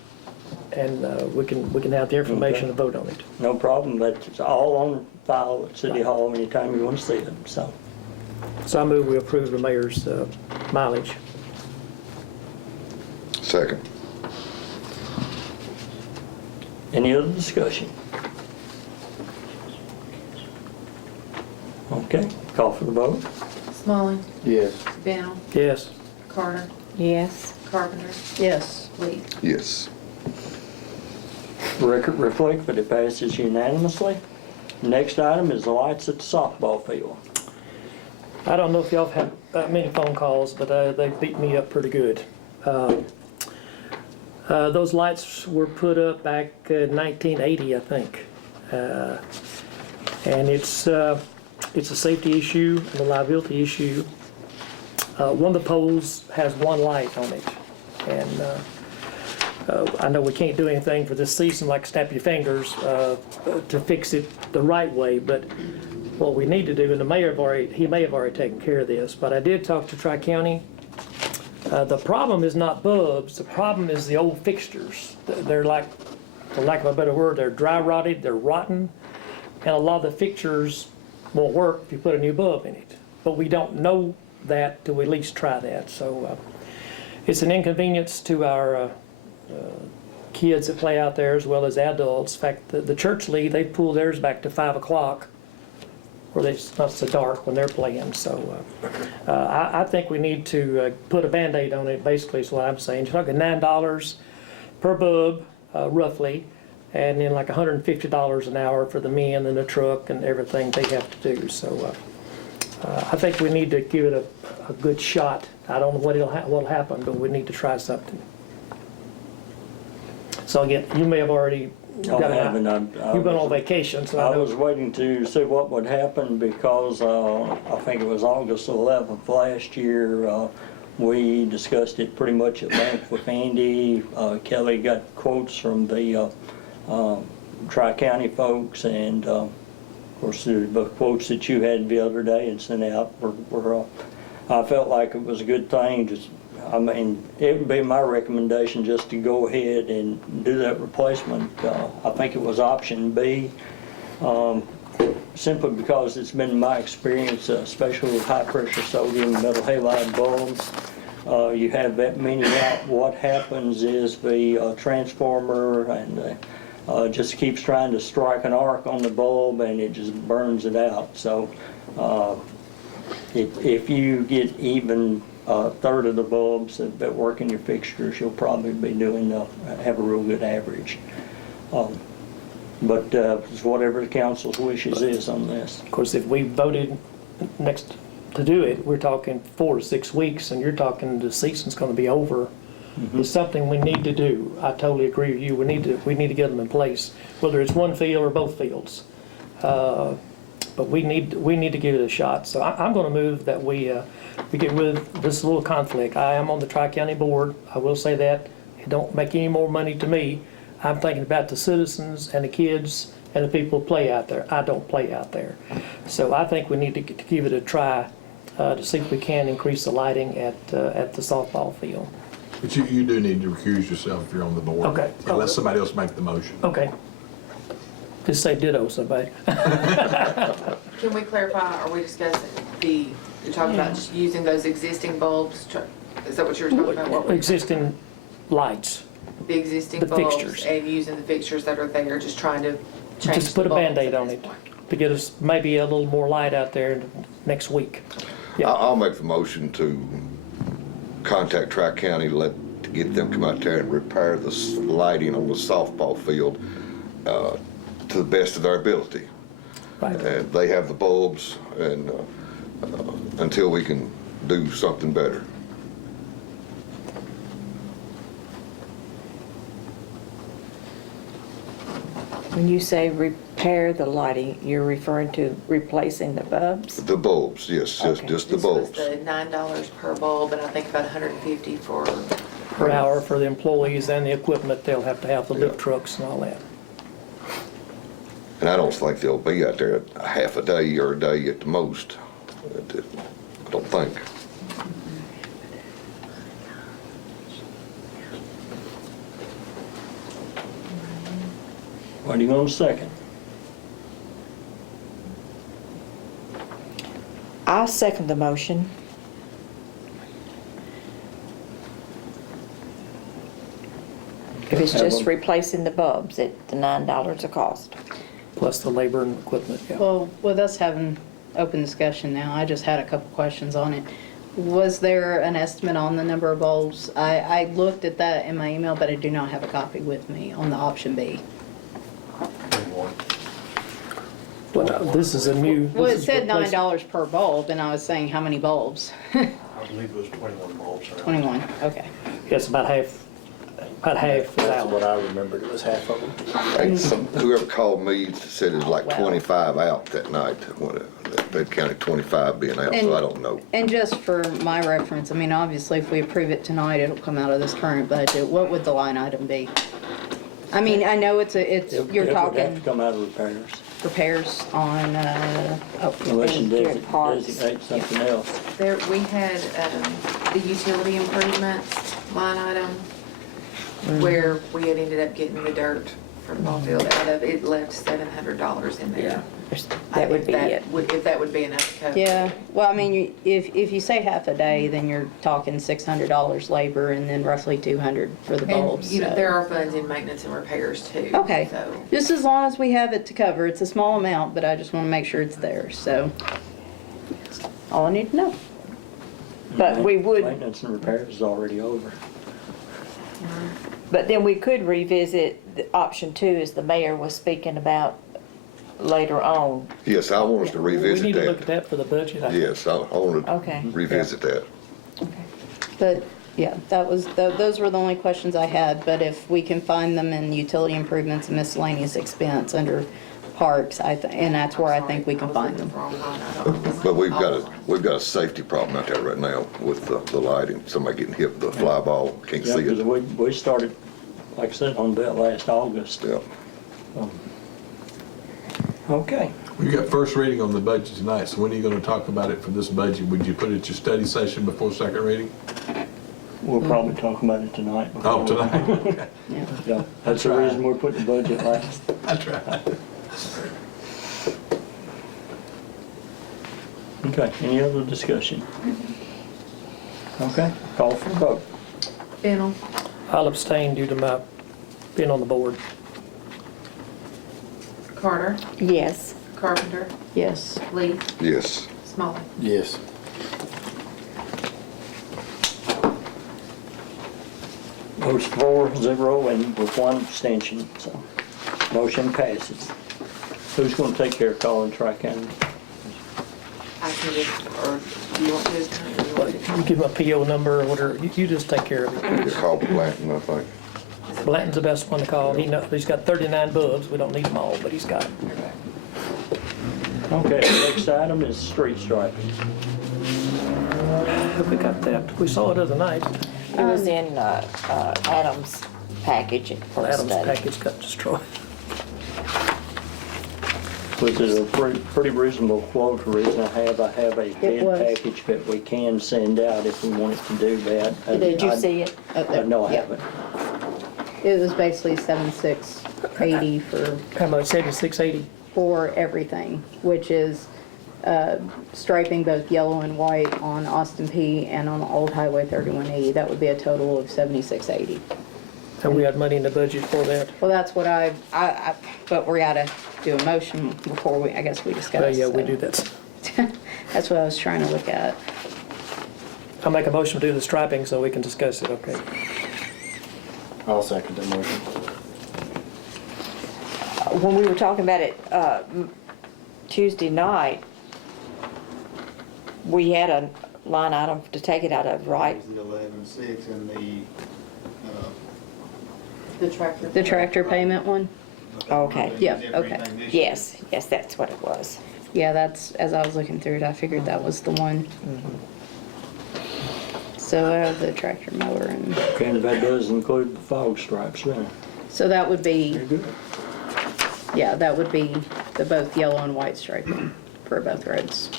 and we can have the information to vote on it. No problem, but it's all on file at City Hall anytime you want to see it, so. So I move we approve the mayor's mileage. Second. Any other discussion? Okay, call for the vote. Smalling, Yes. Bennell, Yes. Carter, Yes. Carpenter, Yes. Lee. Yes. Record reflect that it passes unanimously. Next item is the lights at the softball field. I don't know if y'all have had many phone calls, but they beat me up pretty good. Those lights were put up back in 1980, I think. And it's a safety issue and a liability issue. One of the poles has one light on it. And I know we can't do anything for this season like snap your fingers to fix it the right way, but what we need to do, and the mayor he may have already taken care of this, but I did talk to Tri-County. The problem is not bulbs, the problem is the old fixtures. They're like, for lack of a better word, they're dry rotted, they're rotten, and a lot of the fixtures won't work if you put a new bulb in it. But we don't know that till we at least try that. So it's an inconvenience to our kids that play out there as well as adults. In fact, the church league, they pull theirs back to 5 o'clock where it's not so dark when they're playing. So I think we need to put a Band-Aid on it, basically is what I'm saying. You're talking $9 per bulb, roughly, and then like $150 an hour for the men and the truck and everything they have to do. So I think we need to give it a good shot. I don't know what'll happen, but we need to try something. So again, you may have already you've been on vacation, so I was waiting to see what would happen because I think it was August 11th last year. We discussed it pretty much at length with Andy. Kelly got quotes from the Tri-County folks, and of course the quotes that you had the other day and sent out were I felt like it was a good thing. I mean, it would be my recommendation just to go ahead and do that replacement. I think it was option B, simply because it's been my experience, especially with high pressure sodium metal halide bulbs. You have that many out. What happens is the transformer and just keeps trying to strike an arc on the bulb and it just burns it out. So if you get even a third of the bulbs that work in your fixtures, you'll probably be have a real good average. But it's whatever the council's wishes is on this. Of course, if we voted next to do it, we're talking 4 to 6 weeks, and you're talking the season's gonna be over. It's something we need to do. I totally agree with you. We need to get them in place, whether it's one field or both fields. But we need to give it a shot. So I'm gonna move that we get rid of this little conflict. I am on the Tri-County Board. I will say that. It don't make any more money to me. I'm thinking about the citizens and the kids and the people who play out there. I don't play out there. So I think we need to give it a try to see if we can increase the lighting at the softball field. But you do need to recuse yourself if you're on the board. Okay. And let somebody else make the motion. Okay. Just say ditto, somebody. Can we clarify, are we discussing you're talking about just using those existing bulbs? Is that what you're talking about? What we're- Existing lights. The existing the bulbs fixtures. and using the fixtures that are there, just trying to change Just put the a bulbs Band-Aid at on this it point. to get us maybe a little more light out there next week. Yeah. I'll make the motion to contact Tri-County, to get them come out there and repair the lighting on the softball field to the best of their ability. Right. And they have the bulbs, and until we can do something better. When you say repair the lighting, you're referring to replacing the bulbs? The bulbs, yes, Okay. just the This was bulbs. the $9 per bulb, and I think about $150 for, Per hour for the employees and the equipment, they'll have to have the lift trucks and all that. And I don't think they'll be out there a half a day or a day at the most. I don't think. What are you gonna second? I'll second the motion. If it's just replacing the bulbs at the $9 a cost. Plus the labor and equipment, yeah. Well, with us having open discussion now, I just had a couple questions on it. Was there an estimate on the number of bulbs? I looked at that in my email, but I do not have a copy with me on the option B. But this is a new. Well, this it is said replacing- $9 per bulb, and I was saying how many bulbs? I believe it was 21 bulbs. 21, okay. Yes, about half is That's out. what I remembered, it was half of them. Hey, whoever called me said it was like Wow. 25 out that night. They'd counted 25 being out, so I don't know. And just for my reference, I mean, obviously, if we approve it tonight, it'll come out of this current budget. What would the line item be? I mean, I know you're It would have to talking come out of repairs, repairs on, unless you During parks. designate something else. we had the utility improvements line item where we had ended up getting the dirt from the ball field out of, it left $700 in there. That would be it. If that would be enough to cover. yeah, well, I mean, if you say half a day, then you're talking $600 labor and then roughly 200 for the bulbs. And, you know, so- there are funds in maintenance and repairs too. Okay, So, just as long as we have it to cover. It's a small amount, but I just want to make sure it's there, so. That's all I need to know. But we would, Maintenance and repairs is already over. but then we could revisit the option 2 as the mayor was speaking about later on. Yes, I want us to We revisit need to look at that. that for the budget. I think. Yes, I want Okay. to revisit that. But, yeah, those were the only questions I had, but if we can find them in utility improvements and miscellaneous expense under parks, and that's where I think we can find them. But we've got a safety problem out there right now with the lighting. Somebody getting hit with a fly ball, can't Yeah, see because it. we started, like I said, on that last August. Yeah. Okay. We got first reading on the budget tonight, so when are you gonna talk about it for this budget? Would you put it at your study session before second reading? We'll probably talk about it tonight. Oh, tonight, okay. Yeah, that's the reason we're putting the budget last. That's right. Okay, any other discussion? Okay, call for the vote. Fennel, I'll abstain due to my being on the board. Carter, Yes. Carpenter, Yes. Lee, Yes. Smalley. Yes. Votes 4-0 and with one abstention, so motion passes. Who's gonna take care of calling Tri-County? I can just, or do you want to? Or you want to? You give him a PO number or whatever, you just take care of it. Just call Blanton, I think. Blanton's the best one to call. He's got 39 bulbs. We don't need them all, but he's got them. Okay, next item is street striping. We got that. We saw it the other night. It was in Adam's package for Adam's study. package got destroyed. Was it a pretty reasonable quote? The reason I have a bid was. package that we can send out if we wanted to do that. Did you see it? No, I Yeah. haven't. It was basically 7,680 How much? 7680. for everything, which is striping both yellow and white on Austin P and on Old Highway 31E. That would be a total of 7,680. And we had money in the budget for that. Well, that's what but we gotta do a motion before I guess we discuss. Yeah, we so. do that. That's what I was trying to look at. I'll make a motion to do the striping so we can discuss it, okay? I'll second the motion. When we were talking about it Tuesday night, we had a line item to take it out of, right? It was the 11.6 and The tractor. The tractor payment one? Okay. Yeah, okay. Yes, that's what it was. Yeah, that's, as I was looking through it, I figured that was the one. So the tractor mower and, Okay, and that does include the fog stripes, right? so that would be, Very good. yeah, that would be the both yellow and white striping for both roads.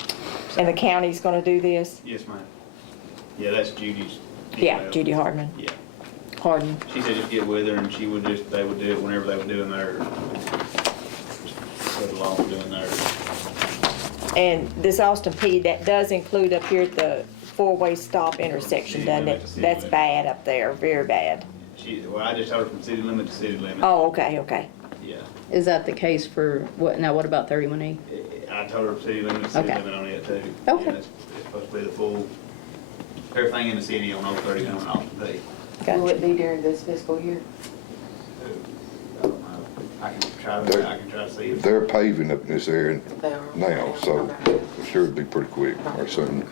And the county's gonna do this? Yes, ma'am. Yeah, that's Judy's. Yeah, email. Judy Hardman. Yeah. Hardin. She said just get with her and they would do it whenever they were doing theirs. Just put along with doing theirs. And this Austin P, that does include up here at the four-way stop intersection, doesn't it? That's bad up there, very bad. Well, I just told her from city limit to city limit. Oh, okay. Yeah. Is that the case for, what about 31E? I told her city limit to city Okay. limit on it too. Okay. And it's supposed to be the full, everything in the city on 031 and Austin P. Will it be during this fiscal year? I don't know. I can try to see if. They're paving up in this area They are. now, so Okay. I'm sure it'll be pretty quick or soon.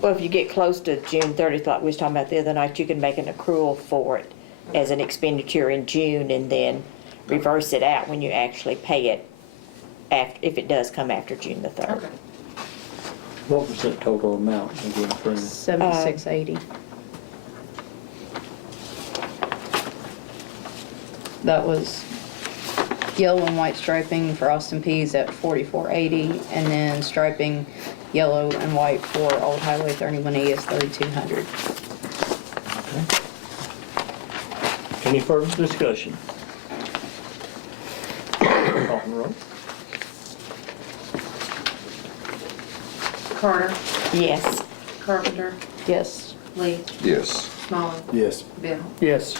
Well, if you get close to June 30th, like we was talking about the other night, you can make an accrual for it as an expenditure in June and then reverse it out when you actually pay it if it does come after June the 3rd. Okay. What was the total amount again, Brenda? 7,680. That was yellow and white striping for Austin Pease at 4480, and then striping yellow and white for Old Highway 31E is 3,200. Any further discussion? Call the roll. Carter, Yes. Carpenter, Yes. Lee, Yes. Smalley, Yes. Bill. Yes.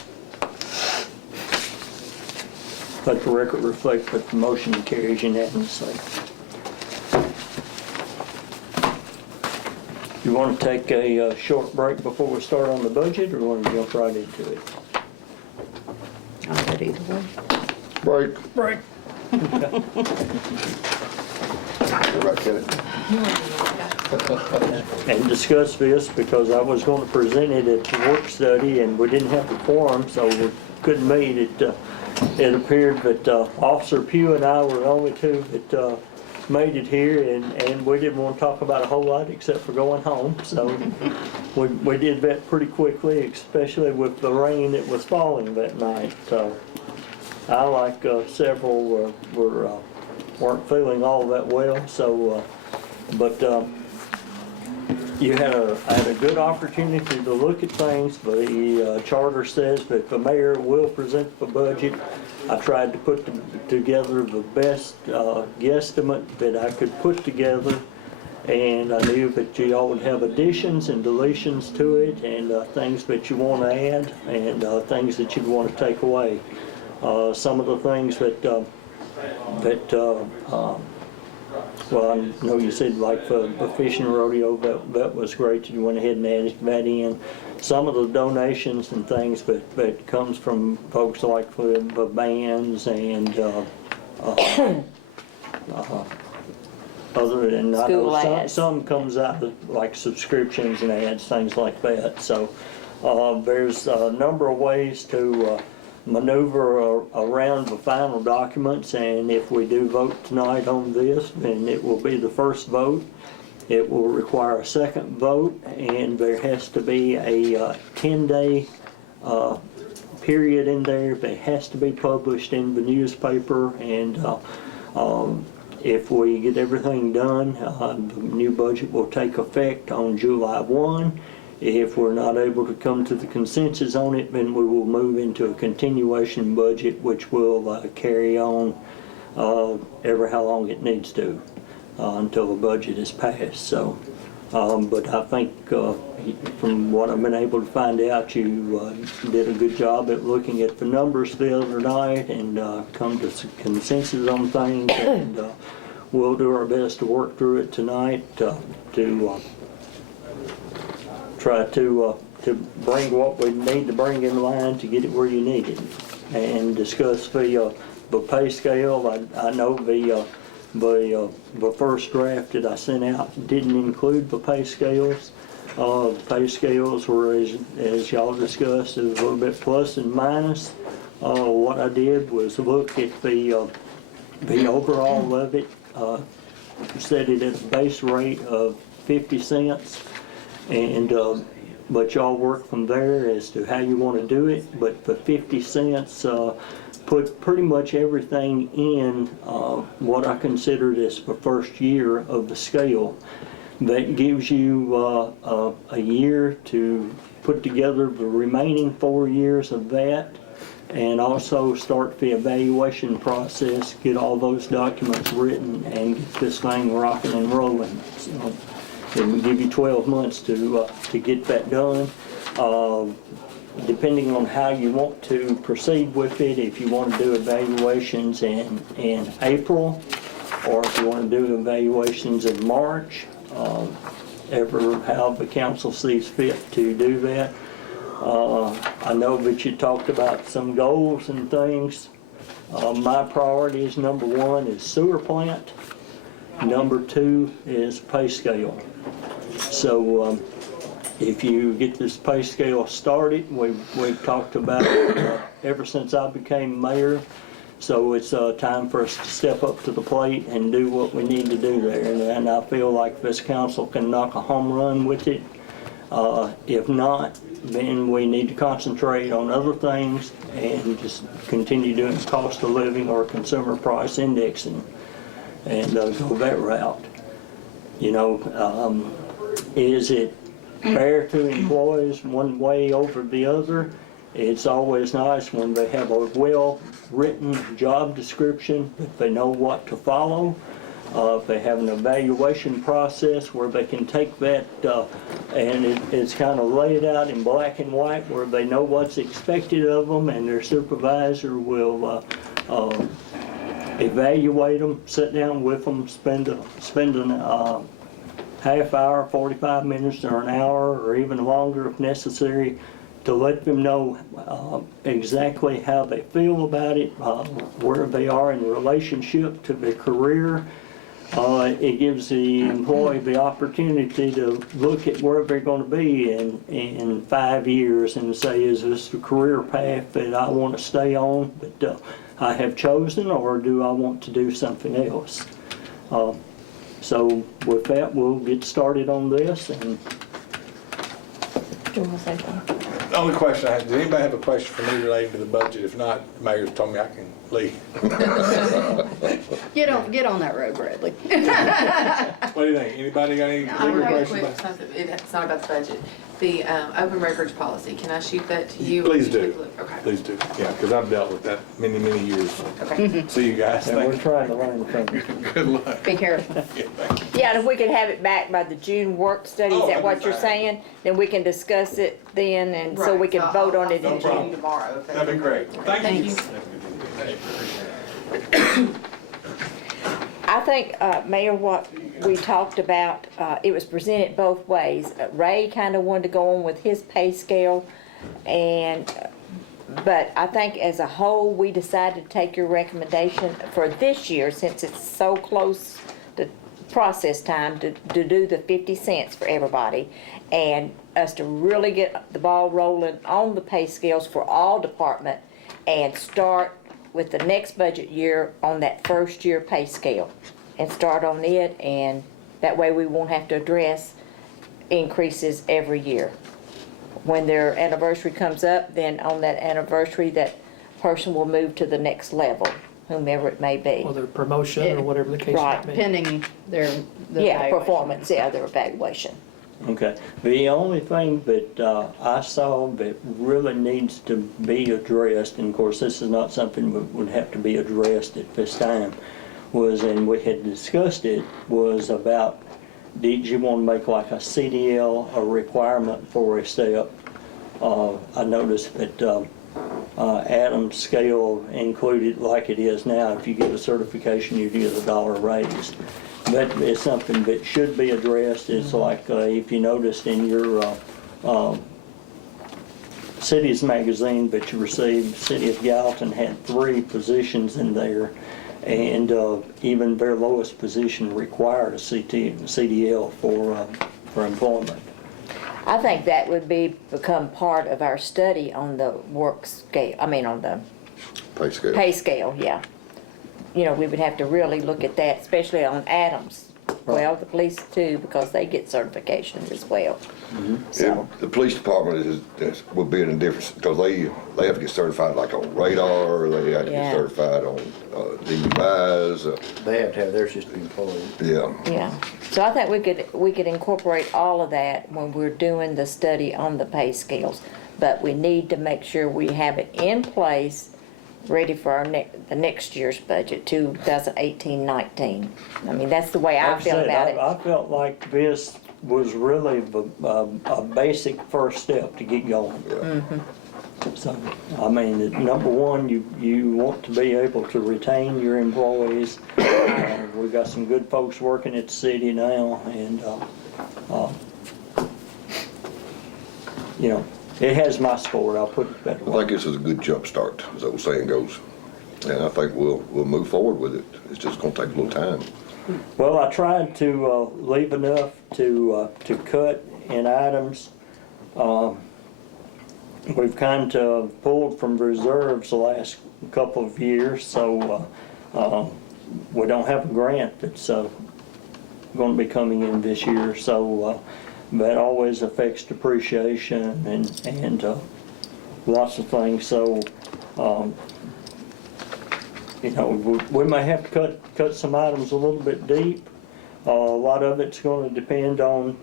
Let the record reflect that the motion carries unanimously. You want to take a short break before we start on the budget, or want to jump right into it? I'll do it either way. Break. Break. Everybody get it? And discuss this because I was going to present it at the work study and we didn't have the quorum, so we couldn't meet. It appeared that Officer Pugh and I were the only two that made it here, and we didn't want to talk about a whole lot except for going home. So we did that pretty quickly, especially with the rain that was falling that night. So I, like several, weren't feeling all that well. So, but I had a good opportunity to look at things. The charter says that the mayor will present the budget. I tried to put together the best guesstimate that I could put together, and I knew that you all would have additions and deletions to it, and things that you want to add, and things that you'd want to take away. Some of the things that well, I know you said like for the fishing rodeo, that was great, you went ahead and added that in. Some of the donations and things, but comes from folks like the bands and, other than, I School know ads. some comes out of like subscriptions and ads, things like that. So there's a number of ways to maneuver around the final documents, and if we do vote tonight on this, then it will be the first vote. It will require a second vote, and there has to be a 10-day period in there that has to be published in the newspaper, and if we get everything done, the new budget will take effect on July 1. If we're not able to come to the consensus on it, then we will move into a continuation budget, which will carry on ever how long it needs to until the budget is passed. So, but I think from what I've been able to find out, you did a good job at looking at the numbers the other night and come to some consensus on things, and we'll do our best to work through it tonight to try to bring what we need to bring in line to get it where you need it, and discuss the pay scale. I know the first draft that I sent out didn't include the pay scales. The pay scales were, as y'all discussed, a little bit plus and minus. What I did was look at the overall of it, set it at a base rate of 50 cents. And but y'all work from there as to how you want to do it. But for 50 cents, put pretty much everything in what I considered as the first year of the scale. That gives you a year to put together the remaining 4 years of that, and also start the evaluation process, get all those documents written, and get this thing rocking and rolling. So, it will give you 12 months to get that done. Depending on how you want to proceed with it, if you want to do evaluations in April, or if you want to do evaluations in March, how the council sees fit to do that. I know that you talked about some goals and things. My priorities, number 1 is sewer plant. Number 2 is pay scale. So if you get this pay scale started, we've talked about it ever since I became mayor. So it's time for us to step up to the plate and do what we need to do there. And I feel like this council can knock a home run with it. If not, then we need to concentrate on other things and just continue doing cost of living or consumer price indexing and go that route. You know, is it fair to employees one way over the other? It's always nice when they have a well-written job description, that they know what to follow. If they have an evaluation process where they can take that and it's kind of laid out in black and white, where they know what's expected of them, and their supervisor will evaluate them, sit down with them, spend an half hour, 45 minutes, or an hour, or even longer if necessary, to let them know exactly how they feel about it, where they are in relationship to their career. It gives the employee the opportunity to look at where they're going to be in 5 years and say, is this the career path that I want to stay on, that I have chosen, or do I want to do something else? So with that, we'll get started on this. And Do you want to say something? The only question I have, does anybody have a question for me relating to the budget? If not, the mayor's told me I can leave. Get on that road, Bradley. What do you think? Anybody got any I legal have a questions? quick something, it's not about the budget. The open records policy, can I shoot that to you? Please do. Okay. Please do. Yeah, because I've dealt with that many, many years. Okay. See you guys. we're Thank you. trying to learn from you. Good luck. Be careful. Yeah, thank you. Yeah, and if we could have it back by the June work study, is Oh, that what that'd be you're fine. saying? Then we can discuss it then, and so we Right, can vote on it I'll in send it to June. you tomorrow. Okay. That'd be great. Thank you. Thank you. I think, Mayor, what we talked about, it was presented both ways. Ray kind of wanted to go on with his pay scale, but I think as a whole, we decided to take your recommendation for this year, since it's so close to process time, to do the 50 cents for everybody, and us to really get the ball rolling on the pay scales for all department, and start with the next budget year on that first year pay scale, and start on it, and that way we won't have to address increases every year. When their anniversary comes up, then on that anniversary, that person will move to the next level, whomever it may be. Or their promotion or whatever the case Right. might be. Pending their the Yeah, evaluation. performance, yeah, their evaluation. Okay, the only thing that I saw that really needs to be addressed, and of course this is not something that would have to be addressed at this time, was, and we had discussed it, was about, did you want to make like a CDL a requirement for a step? I noticed that Adam's scale included, like it is now, if you get a certification, you get a $1 raise. But it's something that should be addressed. It's like, if you noticed in your cities magazine that you received, the City of Gallatin had 3 positions in there, and even their lowest position required a CDL for employment. I think that would become part of our study on the work scale, on the Pay scale. pay scale, yeah. You know, we would have to really look at that, especially on Adams. Well, the police too, because they get certifications as well. Yeah, So, the police department would be in a difference, because they have to get certified like on radar, they have to Yeah. get certified on DUIs, They have to have theirs just to be employed. yeah. yeah. So I think we could incorporate all of that when we're doing the study on the pay scales. But we need to make sure we have it in place, ready for our the next year's budget, 2018-19. I mean, that's the way I Like I feel said, about it. I felt like this was really a basic first step to get going. So, I mean, number one, you want to be able to retain your employees. We've got some good folks working at the city now, and, you know, it has my support, I'll put it that I way. think this is a good jump start, as the old saying goes. And I think we'll move forward with it. It's just gonna take a little time. Well, I tried to leave enough to cut in items. We've kind of pulled from reserves the last couple of years, so we don't have a grant that's going to be coming in this year, so that always affects depreciation and lots of things. So, you know, we may have to cut some items a little bit deep. A lot of it's going to depend on,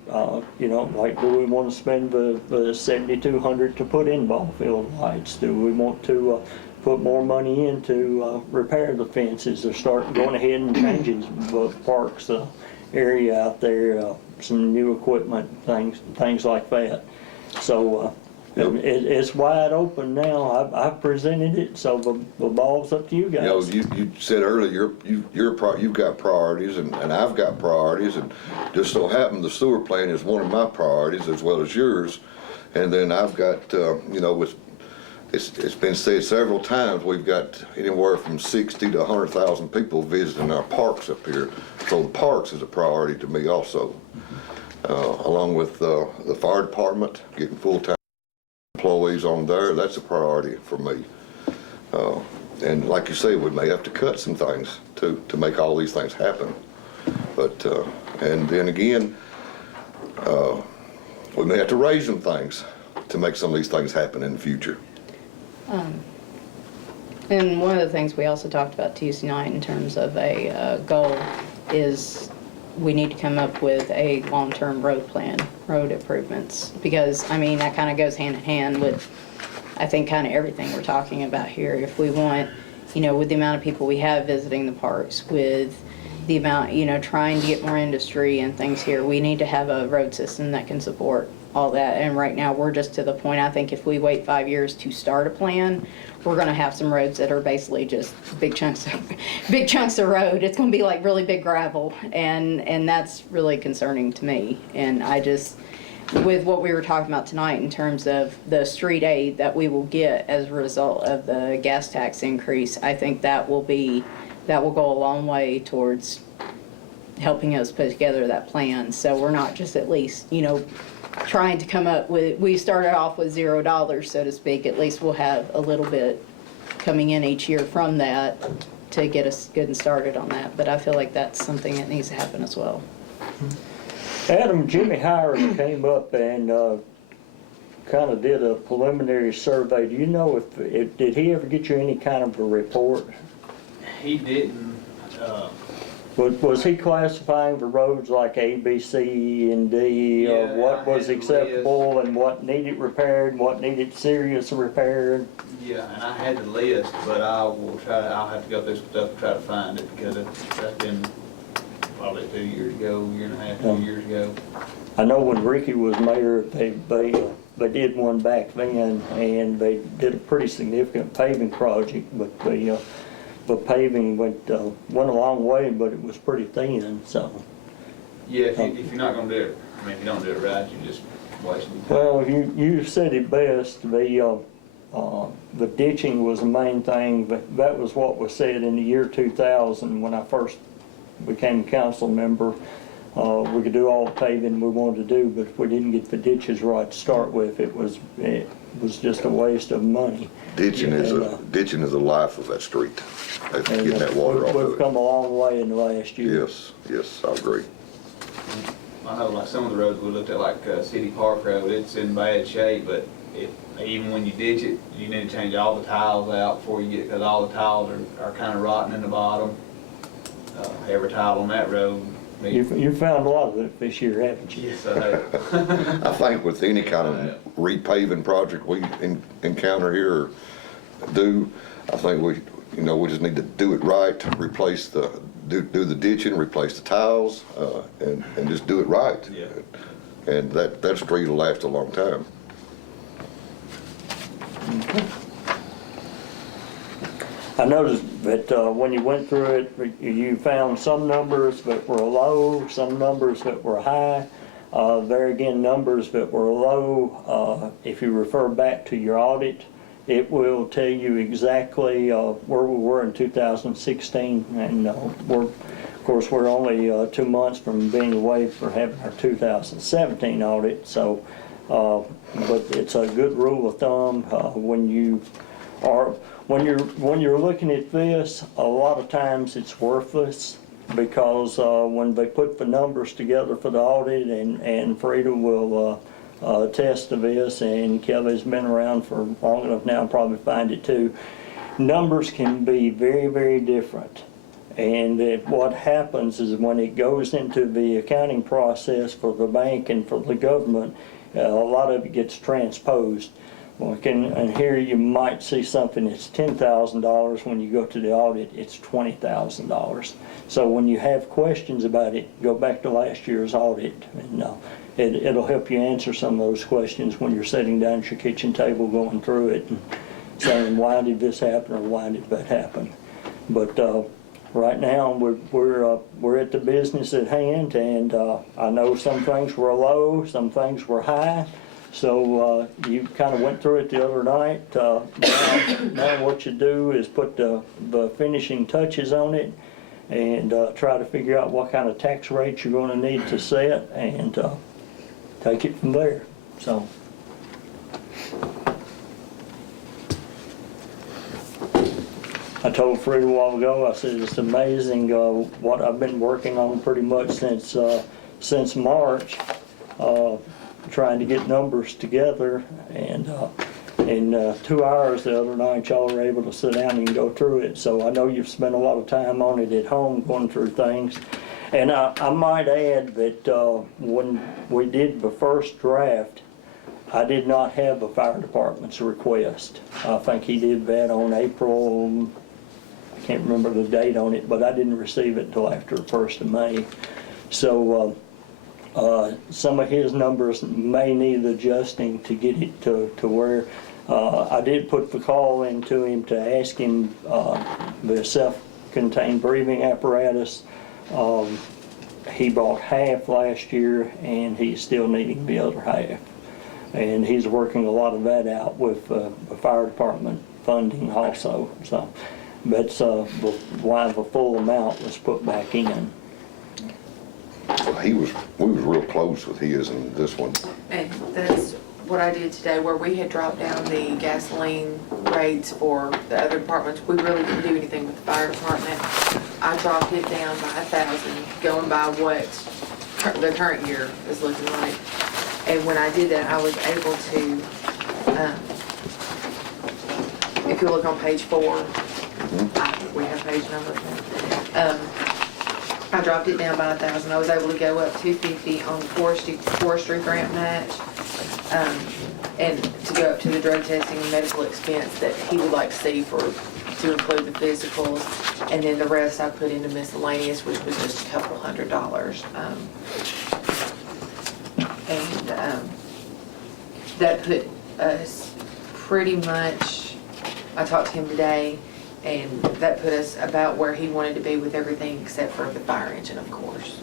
you know, like, do we want to spend the $7,200 to put in ball field lights? Do we want to put more money in to repair the fences, or start going ahead and changing the parks area out there, some new equipment, things like that. So it's wide open now. I've presented it, so the ball's up to you guys. You know, you said earlier, you've got priorities, and I've got priorities, and just so happen the sewer plant is one of my priorities as well as yours. And then I've got, you know, it's been said several times, we've got anywhere from 60 to 100,000 people visiting our parks up here. So the parks is a priority to me also, along with the fire department, getting full-time employees on there. That's a priority for me. And like you say, we may have to cut some things to make all these things happen. But, and then again, we may have to raise some things to make some of these things happen in the future. And one of the things we also talked about Tuesday night in terms of a goal is we need to come up with a long-term road plan, road improvements. Because, I mean, that kind of goes hand in hand with, I think, kind of everything we're talking about here. If we want, you know, with the amount of people we have visiting the parks, with, the amount, trying to get more industry and things here, we need to have a road system that can support all that. And right now, we're just to the point, I think if we wait 5 years to start a plan, we're gonna have some roads that are basically just big chunks of road. It's gonna be like really big gravel, and that's really concerning to me. And I just, with what we were talking about tonight in terms of the street aid that we will get as a result of the gas tax increase, I think that will go a long way towards helping us put together that plan. So we're not just at least, trying to come up with, we started off with $0, so to speak. At least we'll have a little bit coming in each year from that to get us good and started on that. But I feel like that's something that needs to happen as well. Adam, Jimmy Hires came up and kind of did a preliminary survey. Do you know if did he ever get you any kind of a report? He didn't, Was he classifying the roads like A, B, C, and D? Yeah, What I was had the acceptable and what needed repaired, what needed serious repaired? yeah, and I had the list, but I'll have to go through some stuff to try to find it, because that's been probably 2 years ago, year and a half, 2 years ago. I know when Ricky was mayor, they did one back then, and they did a pretty significant paving project, but the paving went a long way, but it was pretty thin, so. Yeah, if you're not gonna do it, I mean, if you don't do it right, you're just wasting your time. Well, you said it best, the ditching was the main thing, but that was what was said in the year 2000 when I first became a council member. We could do all the paving we wanted to do, but if we didn't get the ditches right to start with, it was just a waste of money. Ditching is the life of that street. That's And getting that water off we've of it. come a long way in the last year. Yes, I agree. I know like some of the roads we looked at, like City Park Road, it's in bad shape, but even when you ditch it, you need to change all the tiles out before you get, because all the tiles are kind of rotting in the bottom. Every tile on that road. You found a lot of it this year, haven't you? Yes, I have. I think with any kind of repaving project we encounter here or do, I think we just need to do it right, do the ditching, replace the tiles, and just do it right. Yeah. And that street will last a long time. I noticed that when you went through it, you found some numbers that were low, some numbers that were high. There again, numbers that were low, if you refer back to your audit, it will tell you exactly where we were in 2016. And of course, we're only 2 months from being away for having our 2017 audit. So, but it's a good rule of thumb when you're looking at this, a lot of times it's worthless, because when they put the numbers together for the audit, and Frida will attest to this, and Kelly's been around for long enough now, probably find it too, numbers can be very, very different. And what happens is when it goes into the accounting process for the bank and for the government, a lot of it gets transposed. And here you might see something that's $10,000. When you go to the audit, it's $20,000. So when you have questions about it, go back to last year's audit, and it'll help you answer some of those questions when you're sitting down at your kitchen table going through it and saying, why did this happen or why did that happen? But right now we're at the business at hand, and I know some things were low, some things were high. So you kind of went through it the other night. Now what you do is put the finishing touches on it, and try to figure out what kind of tax rate you're going to need to set, and take it from there. So. I told Frida a while ago, I said it's amazing what I've been working on pretty much since March. Trying to get numbers together, and in 2 hours the other night y'all were able to sit down and go through it. So I know you've spent a lot of time on it at home going through things. And I might add that when we did the first draft, I did not have a fire department's request. I think he did that on April can't remember the date on it, but I didn't receive it until after the 1st of May. So some of his numbers may need adjusting to get it to where, I did put the call into him to ask him the self-contained breathing apparatus. He bought half last year and he's still needing the other half. And he's working a lot of that out with the fire department funding also. So that's why the full amount was put back in. We was real close with his and this one. And that's what I did today, where we had dropped down the gasoline rates for the other departments. We really didn't do anything with the fire department. I dropped it down by 1,000, going by what the current year is looking like. And when I did that, I was able to, if you look on page 4, we have page numbers now. I dropped it down by 1,000. I was able to go up 250 on the forestry grant match, and to go up to the drug testing and medical expense that he would like to see to include the physicals, and then the rest I put into miscellaneous, which was just a couple $100. That put us pretty much, I talked to him today, and that put us about where he wanted to be with everything except for the fire engine, of course.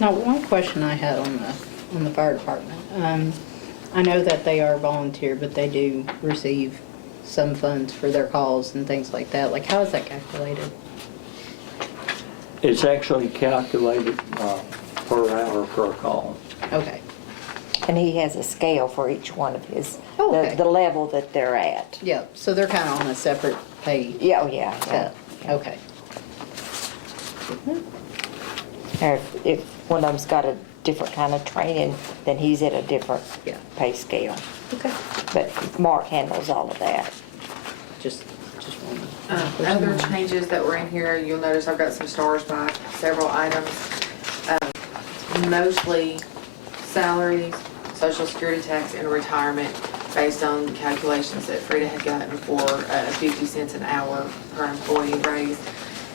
Now, one question I had on the fire department. I know that they are volunteer, but they do receive some funds for their calls and things like that. Like, how is that calculated? It's actually calculated per hour per call. Okay. And he has a scale for each one of his, Oh, okay. the level that they're at. Yeah, so they're kind of on a separate pay. Yeah, oh, yeah. cut. Okay. Or if one of them's got a different kind of training, then he's at a different Yeah. pay scale. Okay. But Mark handles all of that. Just one. Other changes that were in here, you'll notice I've got some stars by several items. Mostly salaries, social security tax, and retirement, based on the calculations that Frida had gotten for 50 cents an hour per employee raise,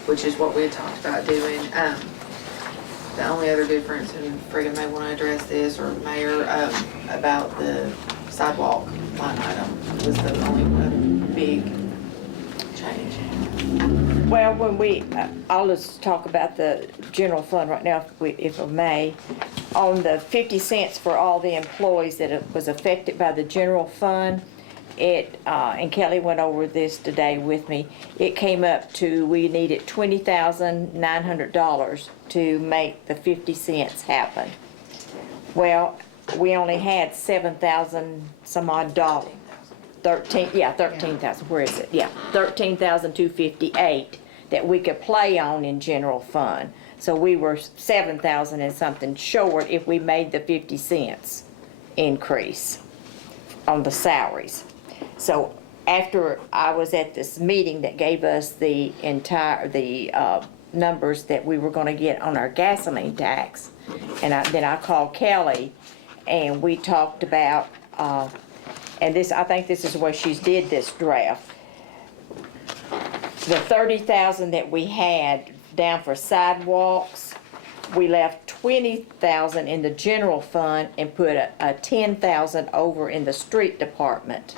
which is what we had talked about doing. The only other difference, and Frida may want to address this, or Mayor, about the sidewalk line item, was the only other big change. Well, I'll just talk about the general fund right now, if I may. On the 50 cents for all the employees that was affected by the general fund, and Kelly went over this today with me, it came up to, we needed $20,900 to make the 50 cents happen. Well, we only had 7,000 some odd dollars. 13,000, where is it? Yeah, 13,258 that we could play on in general fund. So we were 7,000 and something short if we made the 50 cents increase on the salaries. So after I was at this meeting that gave us the numbers that we were gonna get on our gasoline tax, and then I called Kelly and we talked about, and I think this is the way she did this draft. The 30,000 that we had down for sidewalks, we left 20,000 in the general fund and put a 10,000 over in the street department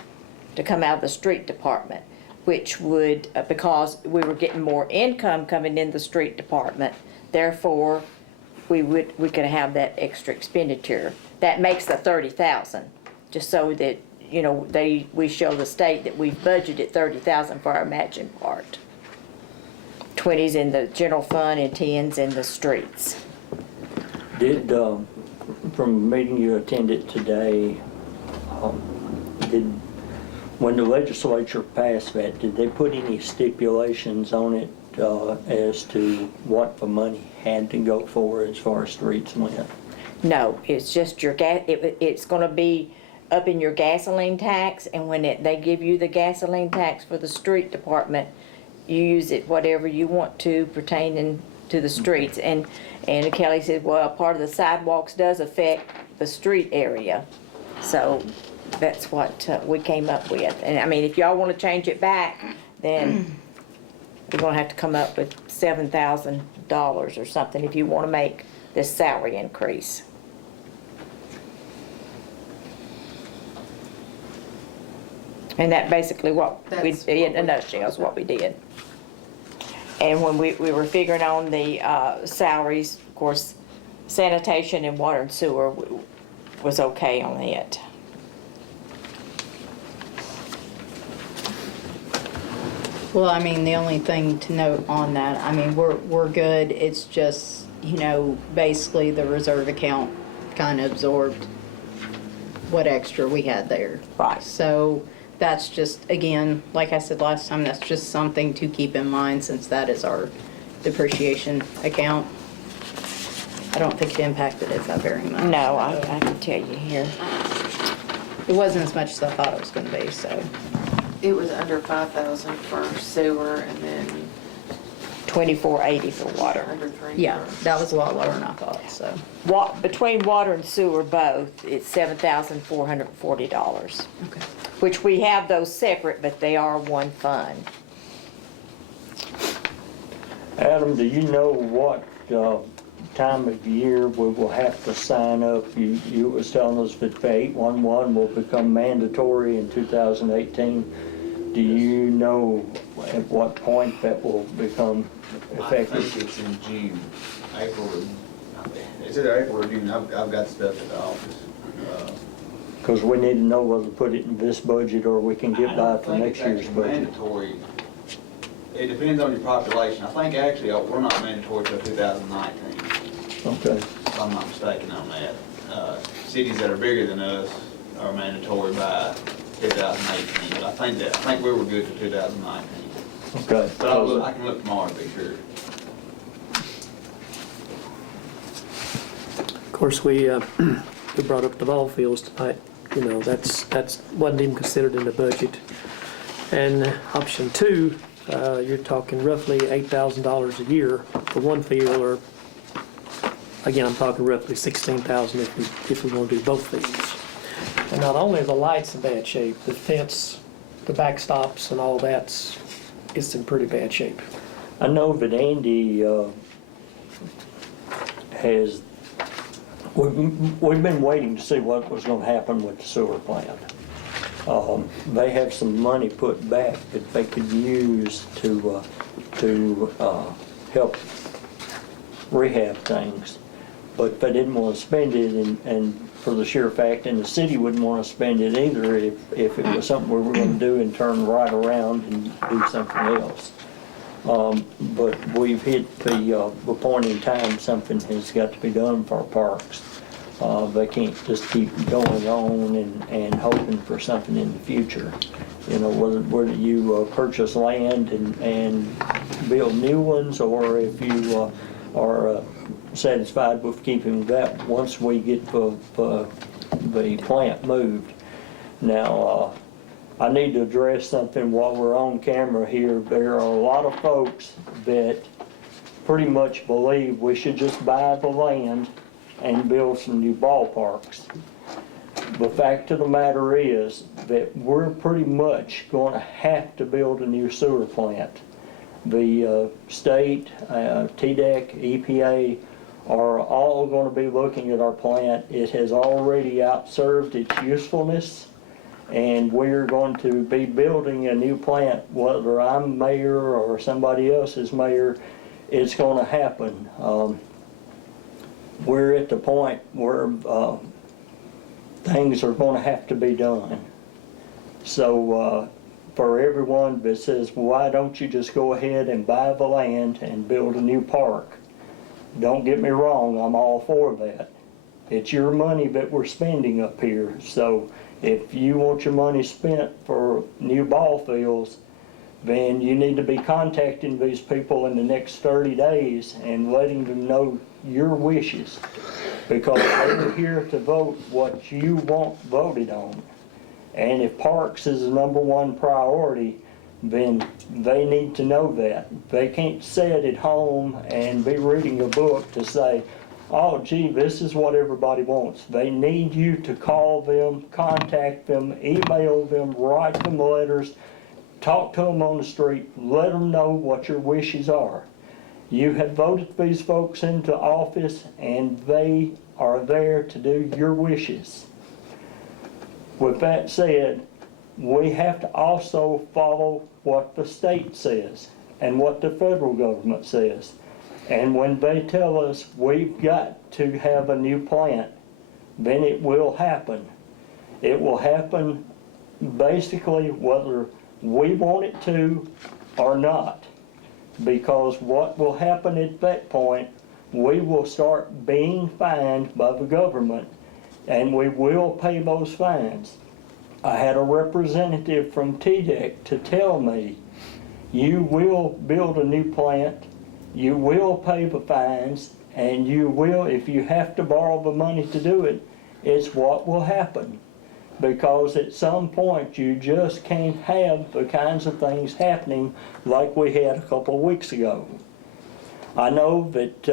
to come out of the street department, which would, because we were getting more income coming in the street department, therefore we could have that extra expenditure. That makes the 30,000, just so that, you know, we show the state that we've budgeted 30,000 for our matching part. 20's in the general fund and 10's in the streets. Did, from a meeting you attended today, when the legislature passed that, did they put any stipulations on it as to what the money had to go for as far as streets went? No, it's just your it's gonna be up in your gasoline tax, and when they give you the gasoline tax for the street department, you use it whatever you want to pertaining to the streets. And Kelly said, well, part of the sidewalks does affect the street area. So that's what we came up with. And I mean, if y'all want to change it back, then we're gonna have to come up with $7,000 or something if you want to make this salary increase. And that basically what we, That's in a what we- nutshell, is what we did. And when we were figuring on the salaries, of course, sanitation and water and sewer was okay on it. Well, I mean, the only thing to note on that, I mean, we're good. It's just, you know, basically the reserve account kind of absorbed what extra we had there. Right. So that's just, again, like I said last time, that's just something to keep in mind since that is our depreciation account. I don't think it impacted it that very much. No, I can tell you here. It wasn't as much as I thought it was gonna be, so. It was under 5,000 for sewer and then $24.80 for water. under 3. Yeah, that was a lot lower than I thought, so. Between water and sewer both, it's $7,440, Okay. which we have those separate, but they are one fund. Adam, do you know what time of year we will have to sign up? You was telling us that the 811 will become mandatory in 2018. Do you know at what point that will become I effective? think it's in June, April, is it April or June? I've got stuff at the office. Because we need to know whether to put it in this budget or we can get by for next year's budget. Mandatory. It depends on your population. I think actually we're not mandatory till 2019, Okay. if I'm not mistaken on that. Cities that are bigger than us are mandatory by 2018, but I think we were good to 2019. Okay. But I can look tomorrow to be sure. Of course, we brought up the ball fields tonight. You know, that's wasn't even considered in the budget. And option two, you're talking roughly $8,000 a year for one field, or again, I'm talking roughly $16,000 if we want to do both fields. And not only are the lights in bad shape, the fence, the backstops, and all that's it's in pretty bad shape. I know that Andy has, we've been waiting to see what was going to happen with the sewer plant. They have some money put back that they could use to help rehab things, but they didn't want to spend it, and for the sheer fact, and the city wouldn't want to spend it either if it was something we were going to do and turn right around and do something else. But we've hit the point in time something has got to be done for our parks. They can't just keep going on and hoping for something in the future. You know, whether you purchase land and build new ones, or if you are satisfied with keeping that once we get the plant moved. Now, I need to address something while we're on camera here. There are a lot of folks that pretty much believe we should just buy the land and build some new ballparks. The fact of the matter is that we're pretty much going to have to build a new sewer plant. The state, TDEC, EPA are all going to be looking at our plant. It has already outserved its usefulness, and we're going to be building a new plant. Whether I'm mayor or somebody else is mayor, it's going to happen. We're at the point where things are going to have to be done. So for everyone that says, why don't you just go ahead and buy the land and build a new park? Don't get me wrong, I'm all for that. It's your money that we're spending up here. So if you want your money spent for new ball fields, then you need to be contacting these people in the next 30 days and letting them know your wishes, because they're here to vote what you want voted on. And if parks is the #1 priority, then they need to know that. They can't sit at home and be reading a book to say, oh gee, this is what everybody wants. They need you to call them, contact them, email them, write them letters, talk to them on the street, let them know what your wishes are. You have voted these folks into office and they are there to do your wishes. With that said, we have to also follow what the state says and what the federal government says. And when they tell us we've got to have a new plant, then it will happen. It will happen basically whether we want it to or not. Because what will happen at that point, we will start being fined by the government and we will pay those fines. I had a representative from TDEC to tell me, you will build a new plant, you will pay the fines, and you will, if you have to borrow the money to do it, it's what will happen. Because at some point you just can't have the kinds of things happening like we had a couple of weeks ago. I know that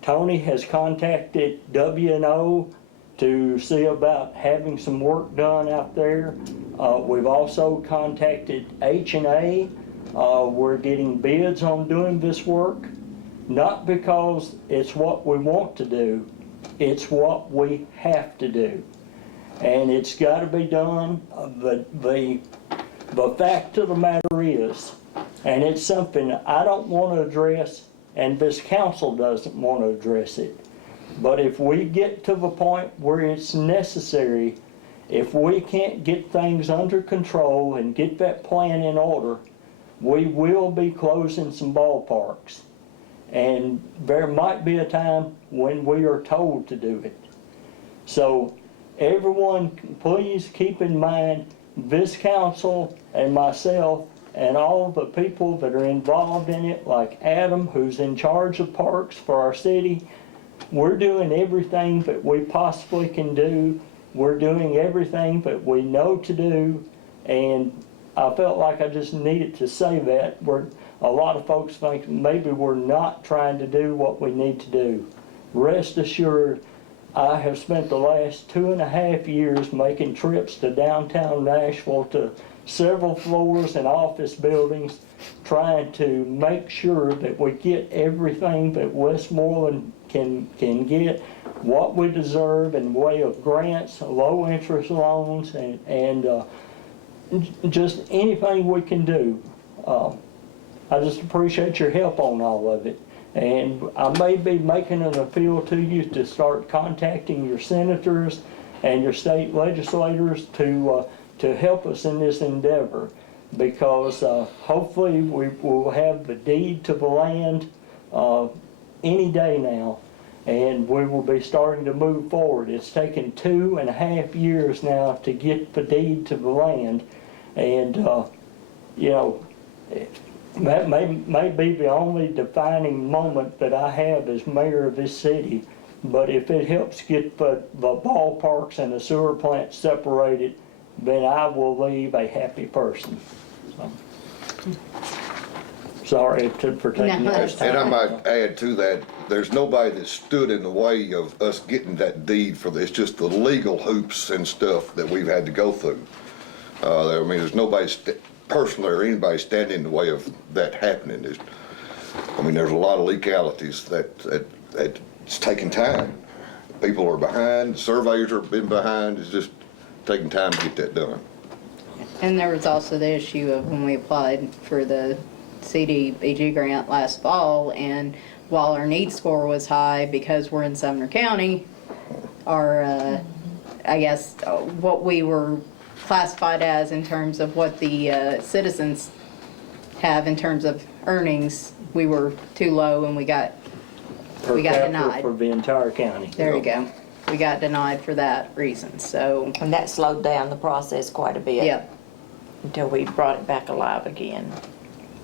Tony has contacted W&O to see about having some work done out there. We've also contacted H&A. We're getting bids on doing this work, not because it's what we want to do, it's what we have to do. And it's got to be done. The fact of the matter is, and it's something I don't want to address, and this council doesn't want to address it, but if we get to the point where it's necessary, if we can't get things under control and get that plan in order, we will be closing some ballparks. And there might be a time when we are told to do it. So everyone, please keep in mind, this council and myself and all the people that are involved in it, like Adam, who's in charge of parks for our city, we're doing everything that we possibly can do. We're doing everything that we know to do, and I felt like I just needed to say that. A lot of folks think maybe we're not trying to do what we need to do. Rest assured, I have spent the last 2.5 years making trips to downtown Nashville to several floors and office buildings, trying to make sure that we get everything that Westmoreland can get, what we deserve in way of grants, low interest loans, and just anything we can do. I just appreciate your help on all of it. And I may be making an appeal to you to start contacting your senators and your state legislators to help us in this endeavor, because hopefully we will have the deed to the land any day now, and we will be starting to move forward. It's taken 2.5 years now to get the deed to the land, and you know, that may be the only defining moment that I have as mayor of this city. But if it helps get the ballparks and the sewer plant separated, then I will leave a happy person. So, sorry for taking that time. And I might add to that, there's nobody that stood in the way of us getting that deed for this, just the legal hoops and stuff that we've had to go through. I mean, there's nobody personally or anybody standing in the way of that happening. I mean, there's a lot of legalities that it's taking time. People are behind, the surveyors have been behind, it's just taking time to get that done. And there was also the issue of when we applied for the CDBG grant last fall, and while our need score was high because we're in Sumner County, our, I guess, what we were classified as in terms of what the citizens have in terms of earnings, we were too low and we got denied. For the entire county. There you go. We got denied for that reason, so. And that slowed down the process quite a bit. Yep. Until we brought it back alive again.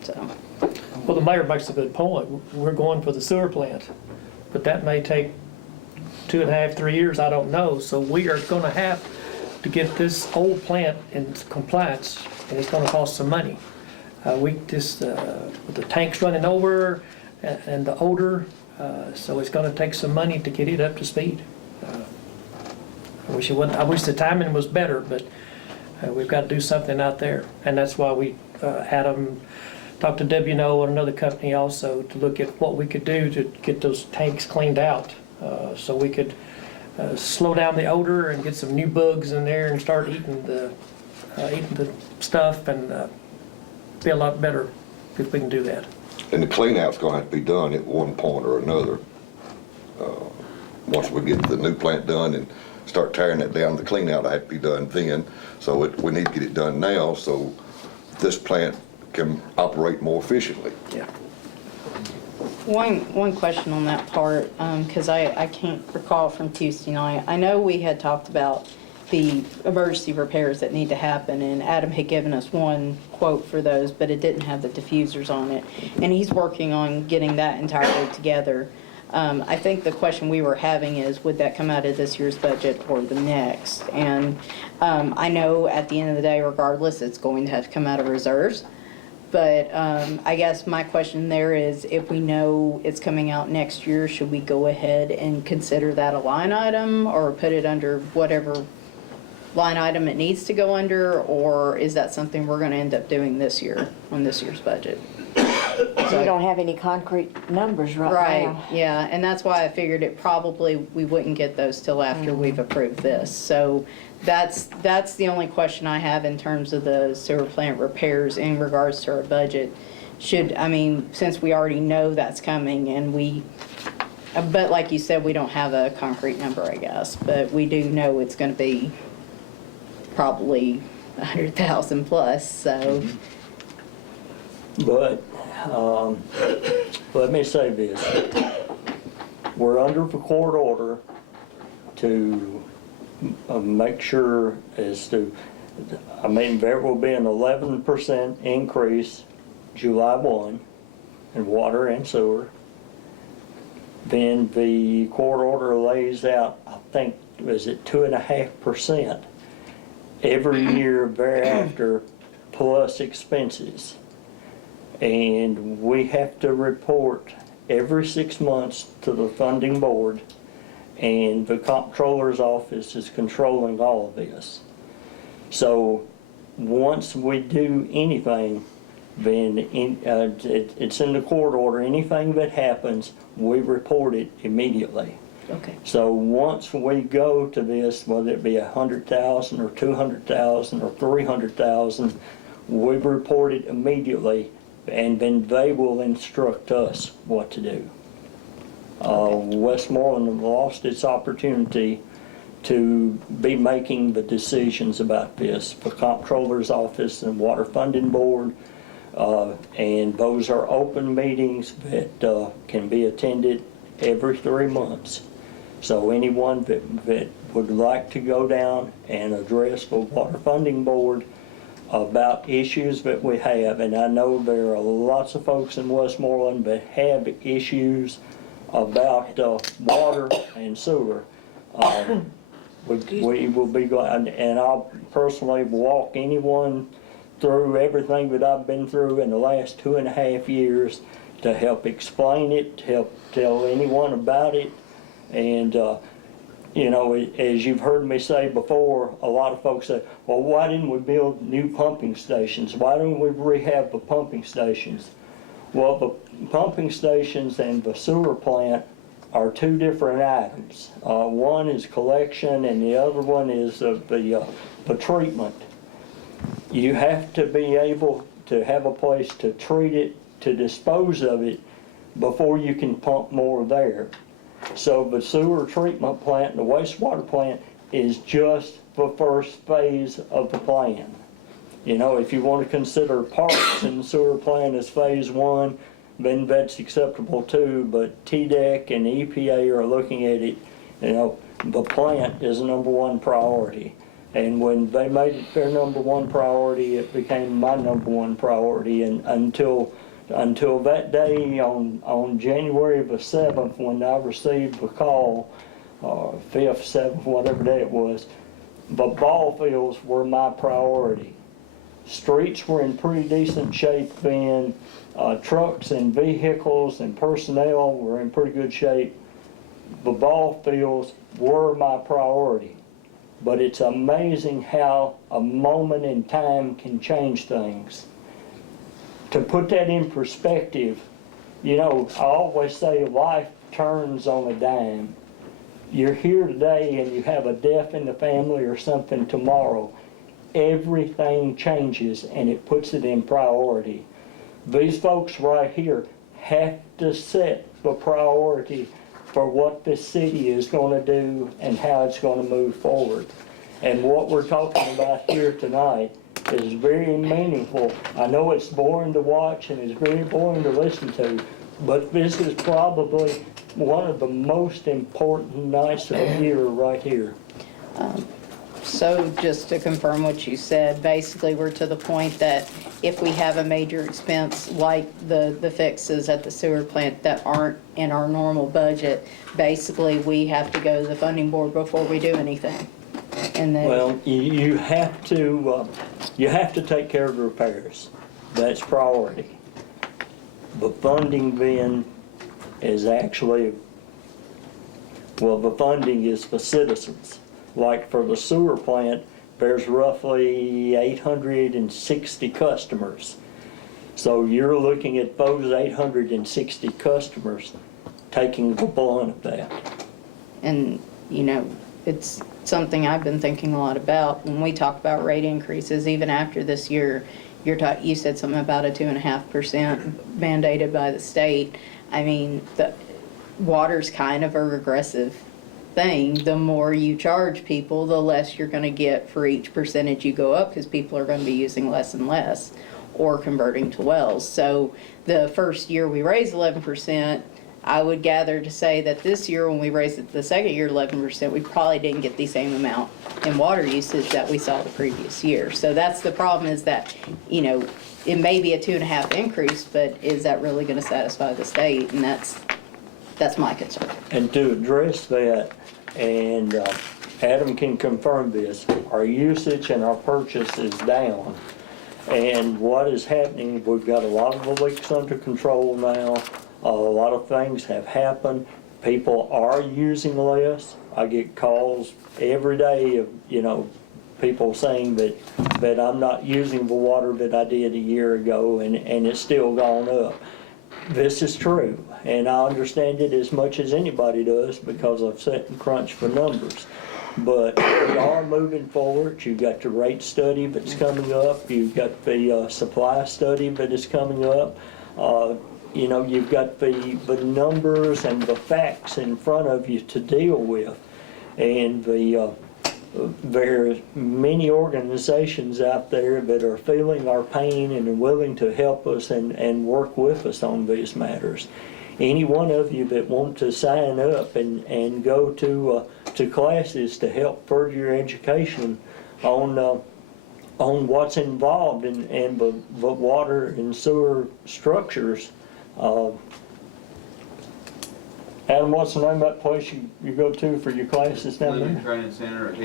So. Well, the mayor makes a good point. We're going for the sewer plant, but that may take 2.5, 3 years, I don't know. So we are gonna have to get this old plant in compliance, and it's gonna cost some money. With the tanks running over and the odor, So it's gonna take some money to get it up to speed. I wish the timing was better, but we've got to do something out there. And that's why we, Adam, talked to W&O and another company also to look at what we could do to get those tanks cleaned out. So we could slow down the odor and get some new bugs in there and start eating the stuff and be a lot better if we can do that. And the clean out's gonna have to be done at one point or another. Once we get the new plant done and start tearing it down, the clean out will have to be done then. So we need to get it done now so this plant can operate more efficiently. Yeah. One question on that part, because I can't recall from Tuesday night. I know we had talked about the emergency repairs that need to happen, and Adam had given us one quote for those, but it didn't have the diffusers on it. And he's working on getting that entirely together. I think the question we were having is, would that come out of this year's budget or the next? And I know at the end of the day, regardless, it's going to have to come out of reserves. But I guess my question there is, if we know it's coming out next year, should we go ahead and consider that a line item or put it under whatever line item it needs to go under? Or is that something we're going to end up doing this year on this year's budget? So we don't have any concrete numbers right Right, now. yeah, and that's why I figured it probably, we wouldn't get those till after we've approved this. So that's the only question I have in terms of the sewer plant repairs in regards to our budget. Since we already know that's coming and but like you said, we don't have a concrete number, I guess, but we do know it's gonna be probably 100,000 plus, so. But, let me say this. We're under the court order to make sure there will be an 11% increase July 1 in water and sewer. Then the court order lays out, I think, was it 2.5% every year thereafter plus expenses. And we have to report every 6 months to the funding board, and the comptroller's office is controlling all of this. So once we do anything, then it's in the court order. Anything that happens, we report it immediately. Okay. So once we go to this, whether it be 100,000 or 200,000 or 300,000, we report it immediately, and then they will instruct us what to do. Westmoreland lost its opportunity to be making the decisions about this. The comptroller's office and water funding board, and those are open meetings that can be attended every 3 months. So anyone that would like to go down and address the water funding board about issues that we have, and I know there are lots of folks in Westmoreland that have issues about water and sewer. We will be going, and I'll personally walk anyone through everything that I've been through in the last 2.5 years to help explain it, to help tell anyone about it. And as you've heard me say before, a lot of folks say, well, why didn't we build new pumping stations? Why don't we rehab the pumping stations? Well, the pumping stations and the sewer plant are two different items. One is collection and the other one is the treatment. You have to be able to have a place to treat it, to dispose of it, before you can pump more there. So the sewer treatment plant and the wastewater plant is just the first phase of the plan. If you want to consider parks and the sewer plant as phase 1, then that's acceptable too, but TDEC and EPA are looking at it. The plant is number 1 priority. And when they made it their number 1 priority, it became my number 1 priority. And until that day on January the 7th, when I received the call, 5th, 7th, whatever day it was, the ball fields were my priority. Streets were in pretty decent shape then. Trucks and vehicles and personnel were in pretty good shape. The ball fields were my priority. But it's amazing how a moment in time can change things. To put that in perspective, you know, I always say life turns on a dime. You're here today and you have a death in the family or something tomorrow. Everything changes and it puts it in priority. These folks right here have to set the priority for what this city is going to do and how it's going to move forward. And what we're talking about here tonight is very meaningful. I know it's boring to watch and it's very boring to listen to, but this is probably one of the most important nights of the year right here. So just to confirm what you said, basically we're to the point that if we have a major expense like the fixes at the sewer plant that aren't in our normal budget, basically we have to go to the funding board before we do anything. And then, Well, you have to take care of the repairs. That's priority. The funding then is actually, well, the funding is for citizens. Like for the sewer plant, there's roughly 860 customers. So you're looking at those 860 customers taking the brunt of that. and you know, it's something I've been thinking a lot about. When we talk about rate increases, even after this year, you said something about a 2.5% mandated by the state. I mean, the water's kind of a regressive thing. The more you charge people, the less you're going to get for each percentage you go up, because people are going to be using less and less or converting to wells. So the first year we raised 11%, I would gather to say that this year when we raised it the second year 11%, we probably didn't get the same amount in water usage that we saw the previous year. So that's the problem, is that, you know, it may be a 2.5 increase, but is that really going to satisfy the state? And that's my concern. And to address that, and Adam can confirm this, our usage and our purchase is down. And what is happening, we've got a lot of the leaks under control now. A lot of things have happened. People are using less. I get calls every day of, you know, people saying that I'm not using the water that I did a year ago, and it's still gone up. This is true, and I understand it as much as anybody does because I've sat and crunched for numbers. But we are moving forward. You've got the rate study that's coming up. You've got the supply study that is coming up. You know, you've got the numbers and the facts in front of you to deal with. And there are many organizations out there that are feeling our pain and are willing to help us and work with us on these matters. Any one of you that want to sign up and go to classes to help further your education on what's involved in the water and sewer structures. Adam, what's the name of that place you go to for your classes down there? Living Training Center at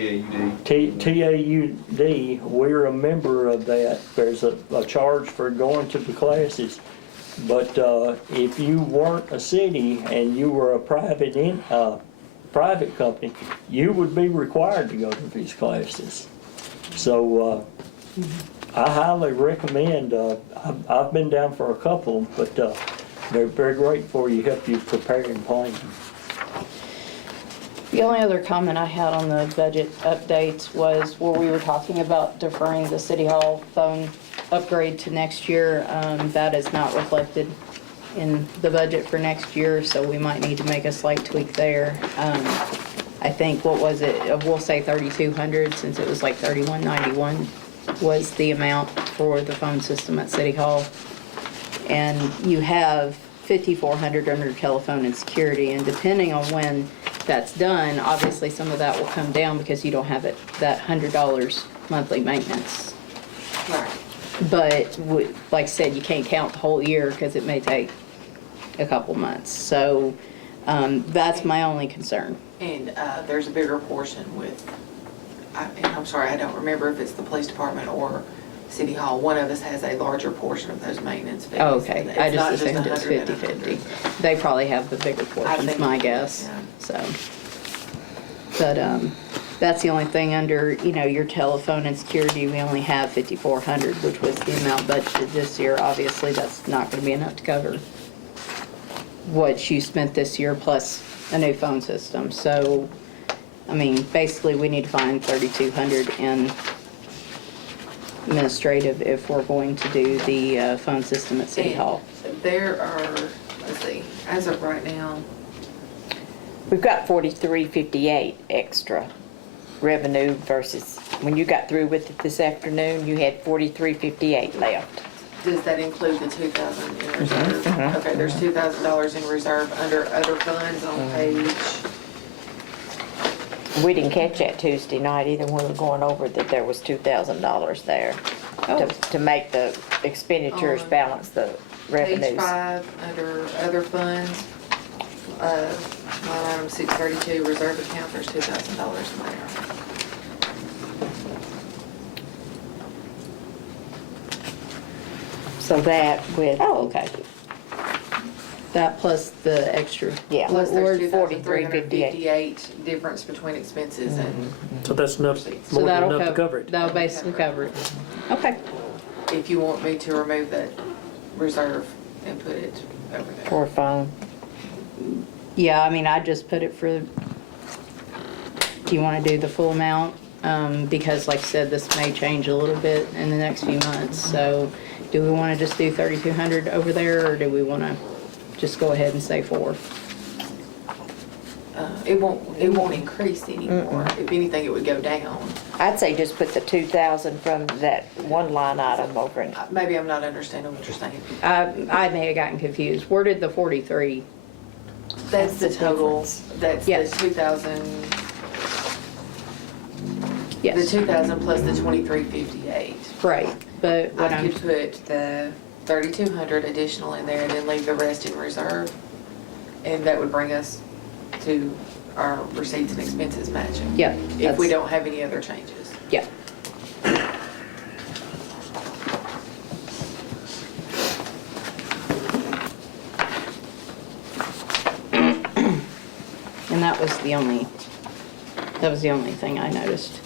TAUD. TAUD, we're a member of that. There's a charge for going to the classes. But if you weren't a city and you were a private company, you would be required to go to these classes. So I highly recommend, I've been down for a couple, but they're very great for you, help you prepare and plan. The only other comment I had on the budget updates was where we were talking about deferring the City Hall phone upgrade to next year. That is not reflected in the budget for next year, so we might need to make a slight tweak there. I think, what was it, we'll say 3,200, since it was like 3,191 was the amount for the phone system at City Hall. And you have 5,400 under telephone and security, and depending on when that's done, obviously some of that will come down because you don't have that $100 monthly maintenance. Right. But like I said, you can't count the whole year because it may take a couple months. So that's my only concern. And there's a bigger portion with, and I'm sorry, I don't remember if it's the police department or City Hall. One of us has a larger portion of those maintenance fees. Oh, okay, I It's not just assumed it's 100 and 50/50. They probably have the bigger portions, think my it is, guess, yeah. so. But, that's the only thing under, your telephone and security, we only have 5,400, which was the amount budgeted this year. Obviously, that's not gonna be enough to cover what you spent this year plus a new phone system. So, I mean, basically, we need to find 3,200 in administrative if we're going to do the phone system at City Hall. There are, let's see, as of right now, We've got 4358 extra revenue versus, when you got through with it this afternoon, you had 4358 left. does that include the 2,000 in reserve? Okay, there's $2,000 in reserve under other funds on page, We didn't catch that Tuesday night either when we were going over that there was $2,000 there to make the expenditures On balance the page revenues. 5, under other funds, line item 632, reserve account, there's $2,000 in there. So that with, Oh, okay. That plus the extra. yeah, Plus we're there's 4358. 2,358 difference between expenses and So that's enough, receipts. So more than that'll enough to cover it. That'll basically cover it. Okay. If you want me to remove that reserve and put it over there. For phone. Yeah, I mean, I just put it for, do you want to do the full amount? Because like I said, this may change a little bit in the next few months. So do we want to just do 3,200 over there, or do we want to just go ahead and say 4? It won't increase anymore. If anything, it would go down. I'd say just put the 2,000 from that one line item over in. Maybe I'm not understanding what you're saying. I may have gotten confused. Where did the 43? That's the total, that's the Yes. 2,000, the Yes, 2,000 plus the 2,358. right. But what I I'm, could put the 3,200 additional in there and then leave the rest in reserve. And that would bring us to our receipts and expenses matching. yeah. If we that's- don't have any other changes. Yeah. And that was the only thing I noticed,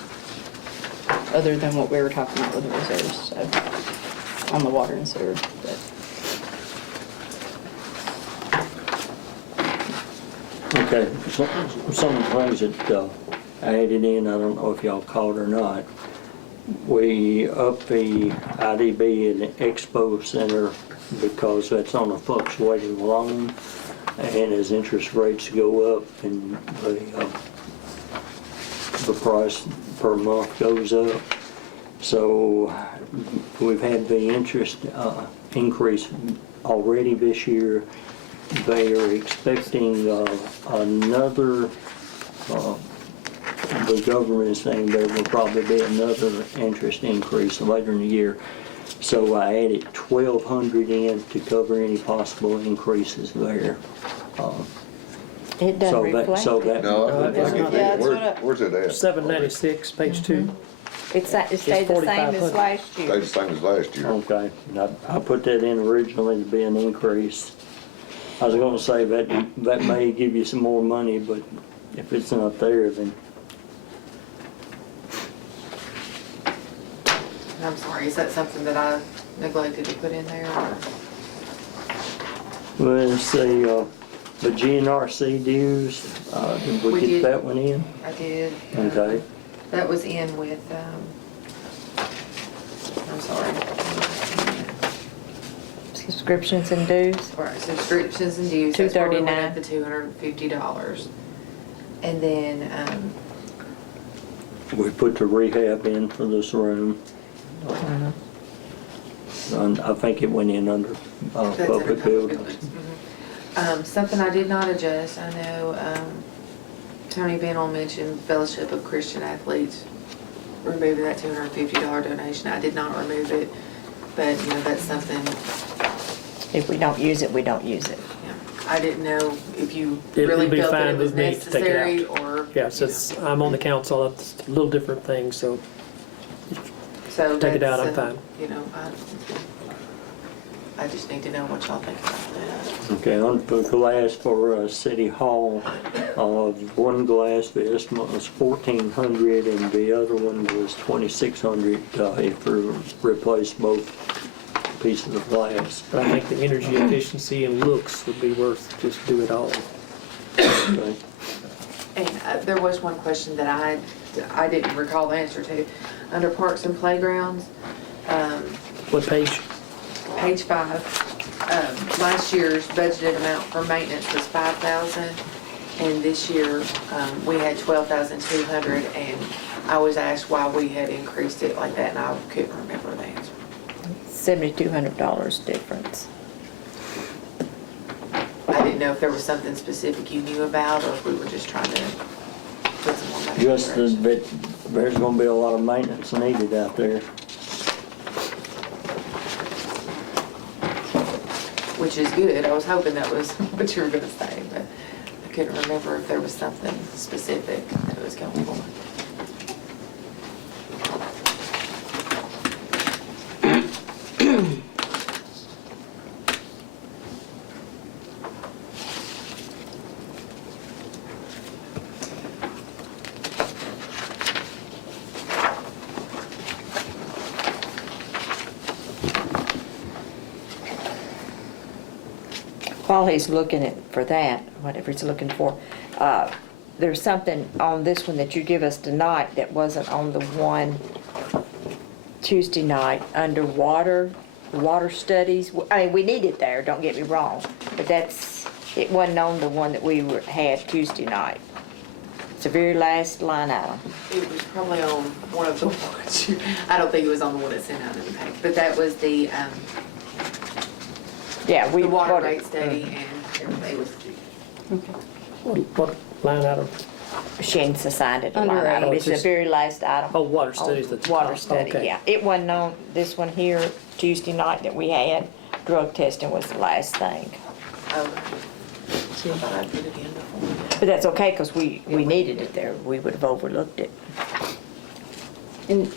other than what we were talking about with the reserves, so, on the water and sewer, but. Okay, some of the things that I added in, I don't know if y'all caught or not. We upped the IDB and Expo Center because that's on a fluctuating loan. And as interest rates go up and the price per month goes up. So we've had the interest increase already this year. They are expecting another, the government is saying there will probably be another interest increase later in the year. So I added 1,200 in to cover any possible increases there. It doesn't So reflect that. No, No, I it's think not. Yeah, that's what where's it at? 796, page 2. it stayed the same as 4,500. last Stayed year. the same as last year. Okay, I put that in originally to be an increase. I was gonna say that may give you some more money, but if it's not there, then, I'm sorry, is that something that I neglected to put in there or? well, let's see, the GNRC dues, did We we did. get that one in? I did. Okay, That was in with, I'm sorry. Subscriptions and dues. Right, subscriptions and dues, that's where we went up $239. the $250. And then, we put the rehab in for this room. And I think it went in under, that's under public buildings. Something I did not adjust, I know, Tony Bennell mentioned Fellowship of Christian Athletes, removing that $250 donation. I did not remove it, but, that's something, If we don't use it, we don't use it. I didn't know if you It'd really be felt that fine it was with me to take it out. necessary or. Yeah, since I'm on the council, it's a little different thing, so So take it out, I'm that's, fine. You know, I just need to know what y'all think about that. Okay, on the glass for City Hall, one glass, the estimate was 1,400 and the other one was 2,600 if we replace both pieces of glass. But I think the energy efficiency and looks would be worth just do it all. Okay. And there was one question that I didn't recall the answer to. Under Parks and Playgrounds, What page? page 5, last year's budgeted amount for maintenance was $5,000, and this year we had $12,200, and I was asked why we had increased it like that, and I couldn't remember the answer. $7,200 difference. I didn't know if there was something specific you knew about, or if we were just trying to put some more money in Just that there's gonna be a lot of maintenance needed out there. which is good. I was hoping that was what you were gonna say, but I couldn't remember if there was something specific that was going on. While he's looking for that, whatever he's looking for, there's something on this one that you give us tonight that wasn't on the one Tuesday night, underwater, water studies. I mean, we need it there, don't get me wrong, but it wasn't on the one that we had Tuesday night. It's the very last line item. It was probably on one of the ones, I don't think it was on the one that's sent out in the pack, but that was the Yeah, water rate study and everything was. What line item? Shane's assigned it a Under line item. eight. It's the very last item. Oh, water studies, that's. Water study, okay. yeah. It wasn't on this one here, Tuesday night that we had. Drug testing was the last thing. Oh, see if I put it in before. But that's okay, because we needed it there. We would have overlooked it. And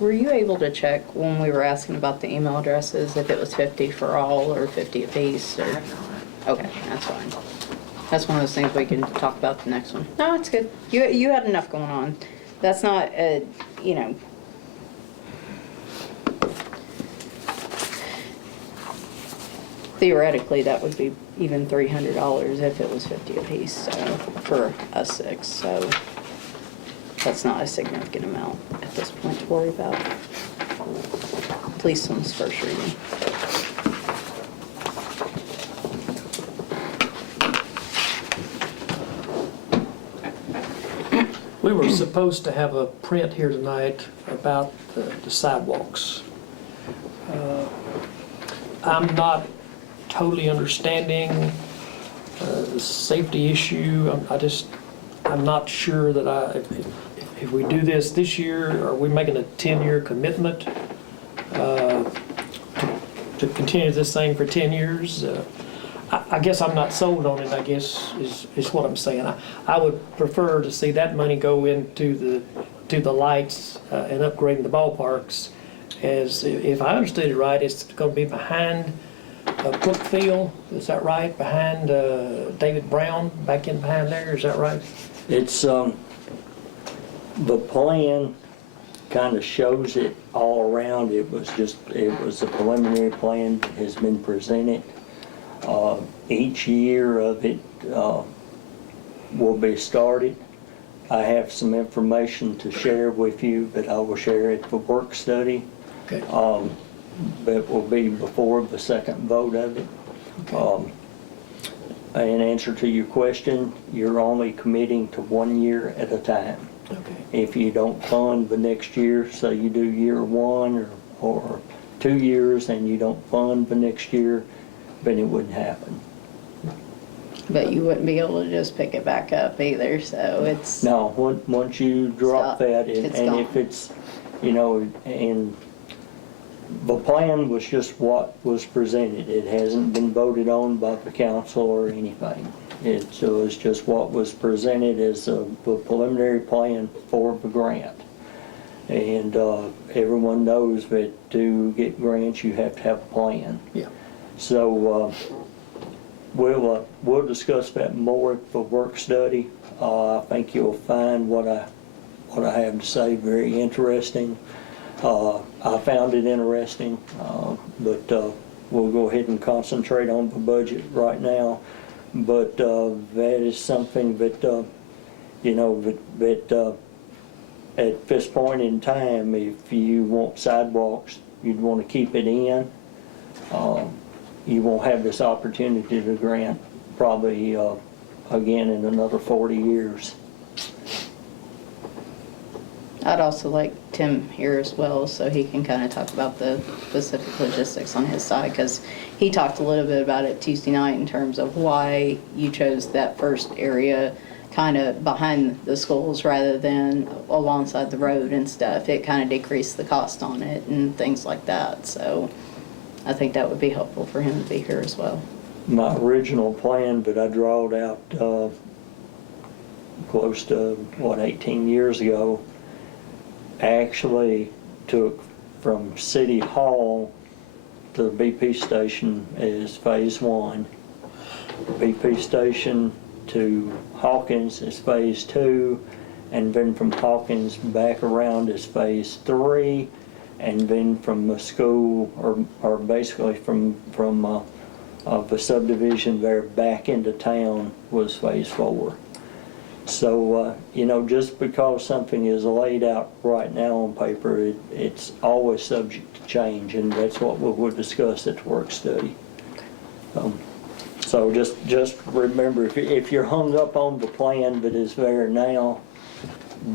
were you able to check when we were asking about the email addresses, if it was 50 for all or 50 apiece? I Or... have not. Okay, that's fine. That's one of those things we can talk about the next one. No, it's good. You had enough going on. That's not a, you know. Theoretically, that would be even $300 if it was 50 apiece, so, for us 6, so that's not a significant amount at this point to worry about. At least on this first reading. We were supposed to have a print here tonight about the sidewalks. I'm not totally understanding the safety issue. I'm not sure that if we do this year, are we making a 10-year commitment to continue this thing for 10 years? I guess I'm not sold on it, I guess, is what I'm saying. I would prefer to see that money go into the lights and upgrading the ballparks. As if I understood it right, it's going to be behind Brookfield, is that right? Behind David Brown, back in behind there, is that right? It's, the plan kind of shows it all around. It was a preliminary plan that has been presented. Each year of it will be started. I have some information to share with you, but I will share it for work study. Okay. That will be before the second vote of it. In answer to your question, you're only committing to 1 year at a time. Okay. If you don't fund the next year, say you do year 1 or 2 years and you don't fund the next year, then it wouldn't happen. But you wouldn't be able to just pick it back up either, so it's... No, once you drop Stop. that, It's and gone. if it's, you know, and the plan was just what was presented. It hasn't been voted on by the council or anything. It was just what was presented as the preliminary plan for the grant. And everyone knows that to get grants, you have to have a plan. Yeah. So we'll discuss that more at the work study. I think you'll find what I have to say very interesting. I found it interesting, but we'll go ahead and concentrate on the budget right now. But that is something that, you know, that at this point in time, if you want sidewalks, you'd want to keep it in. You won't have this opportunity to grant probably again in another 40 years. I'd also like Tim here as well, so he can kind of talk about the specific logistics on his side, because he talked a little bit about it Tuesday night in terms of why you chose that first area kind of behind the schools rather than alongside the road and stuff. It kind of decreased the cost on it and things like that, so I think that would be helpful for him to be here as well. My original plan that I drawed out close to, 18 years ago, actually took from City Hall to the BP station as phase 1. BP station to Hawkins is phase 2, and then from Hawkins back around is phase 3, and then from the school, or basically from the subdivision there back into town was phase 4. So, you know, just because something is laid out right now on paper, it's always subject to change, and that's what we'll discuss at the work study. So just remember, if you're hung up on the plan that is there now,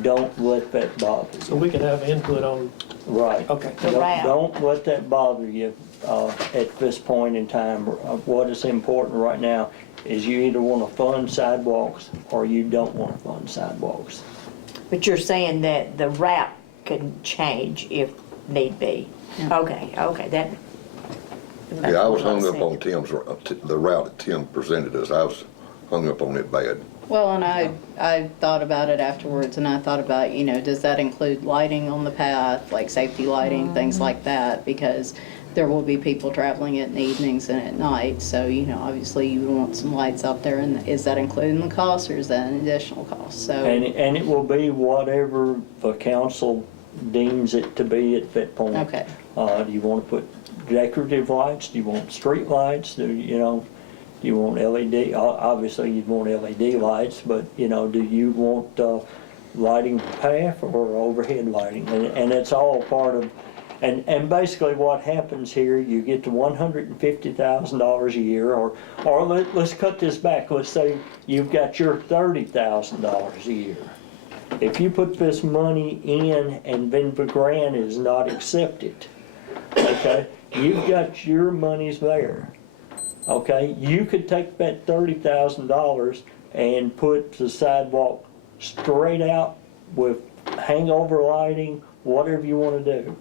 don't let that bother you. So we can have input on, Right. okay. Don't let that bother you at this point in time. What is important right now is you either want to fund sidewalks or you don't want to fund sidewalks. But you're saying that the route can change if need be? Yeah. Okay, that. Yeah, I was hung up on the route that Tim presented us. I was hung up on it bad. Well, and I thought about it afterwards, and I thought about, you know, does that include lighting on the path, like safety lighting, things like that? Because there will be people traveling it in the evenings and at night, so, you know, obviously you would want some lights out there, and is that including the cost, or is that an additional cost? So. And it will be whatever the council deems it to be at that point. Okay. Do you want to put decorative lights? Do you want street lights? Do you want LED? Obviously, you'd want LED lights, but, you know, do you want lighting the path or overhead lighting? And it's all part of, and basically what happens here, you get to $150,000 a year, or let's cut this back. Let's say you've got your $30,000 a year. If you put this money in and then the grant is not accepted, okay, you've got your monies there. Okay, you could take that $30,000 and put the sidewalk straight out with hangover lighting, whatever you want to do.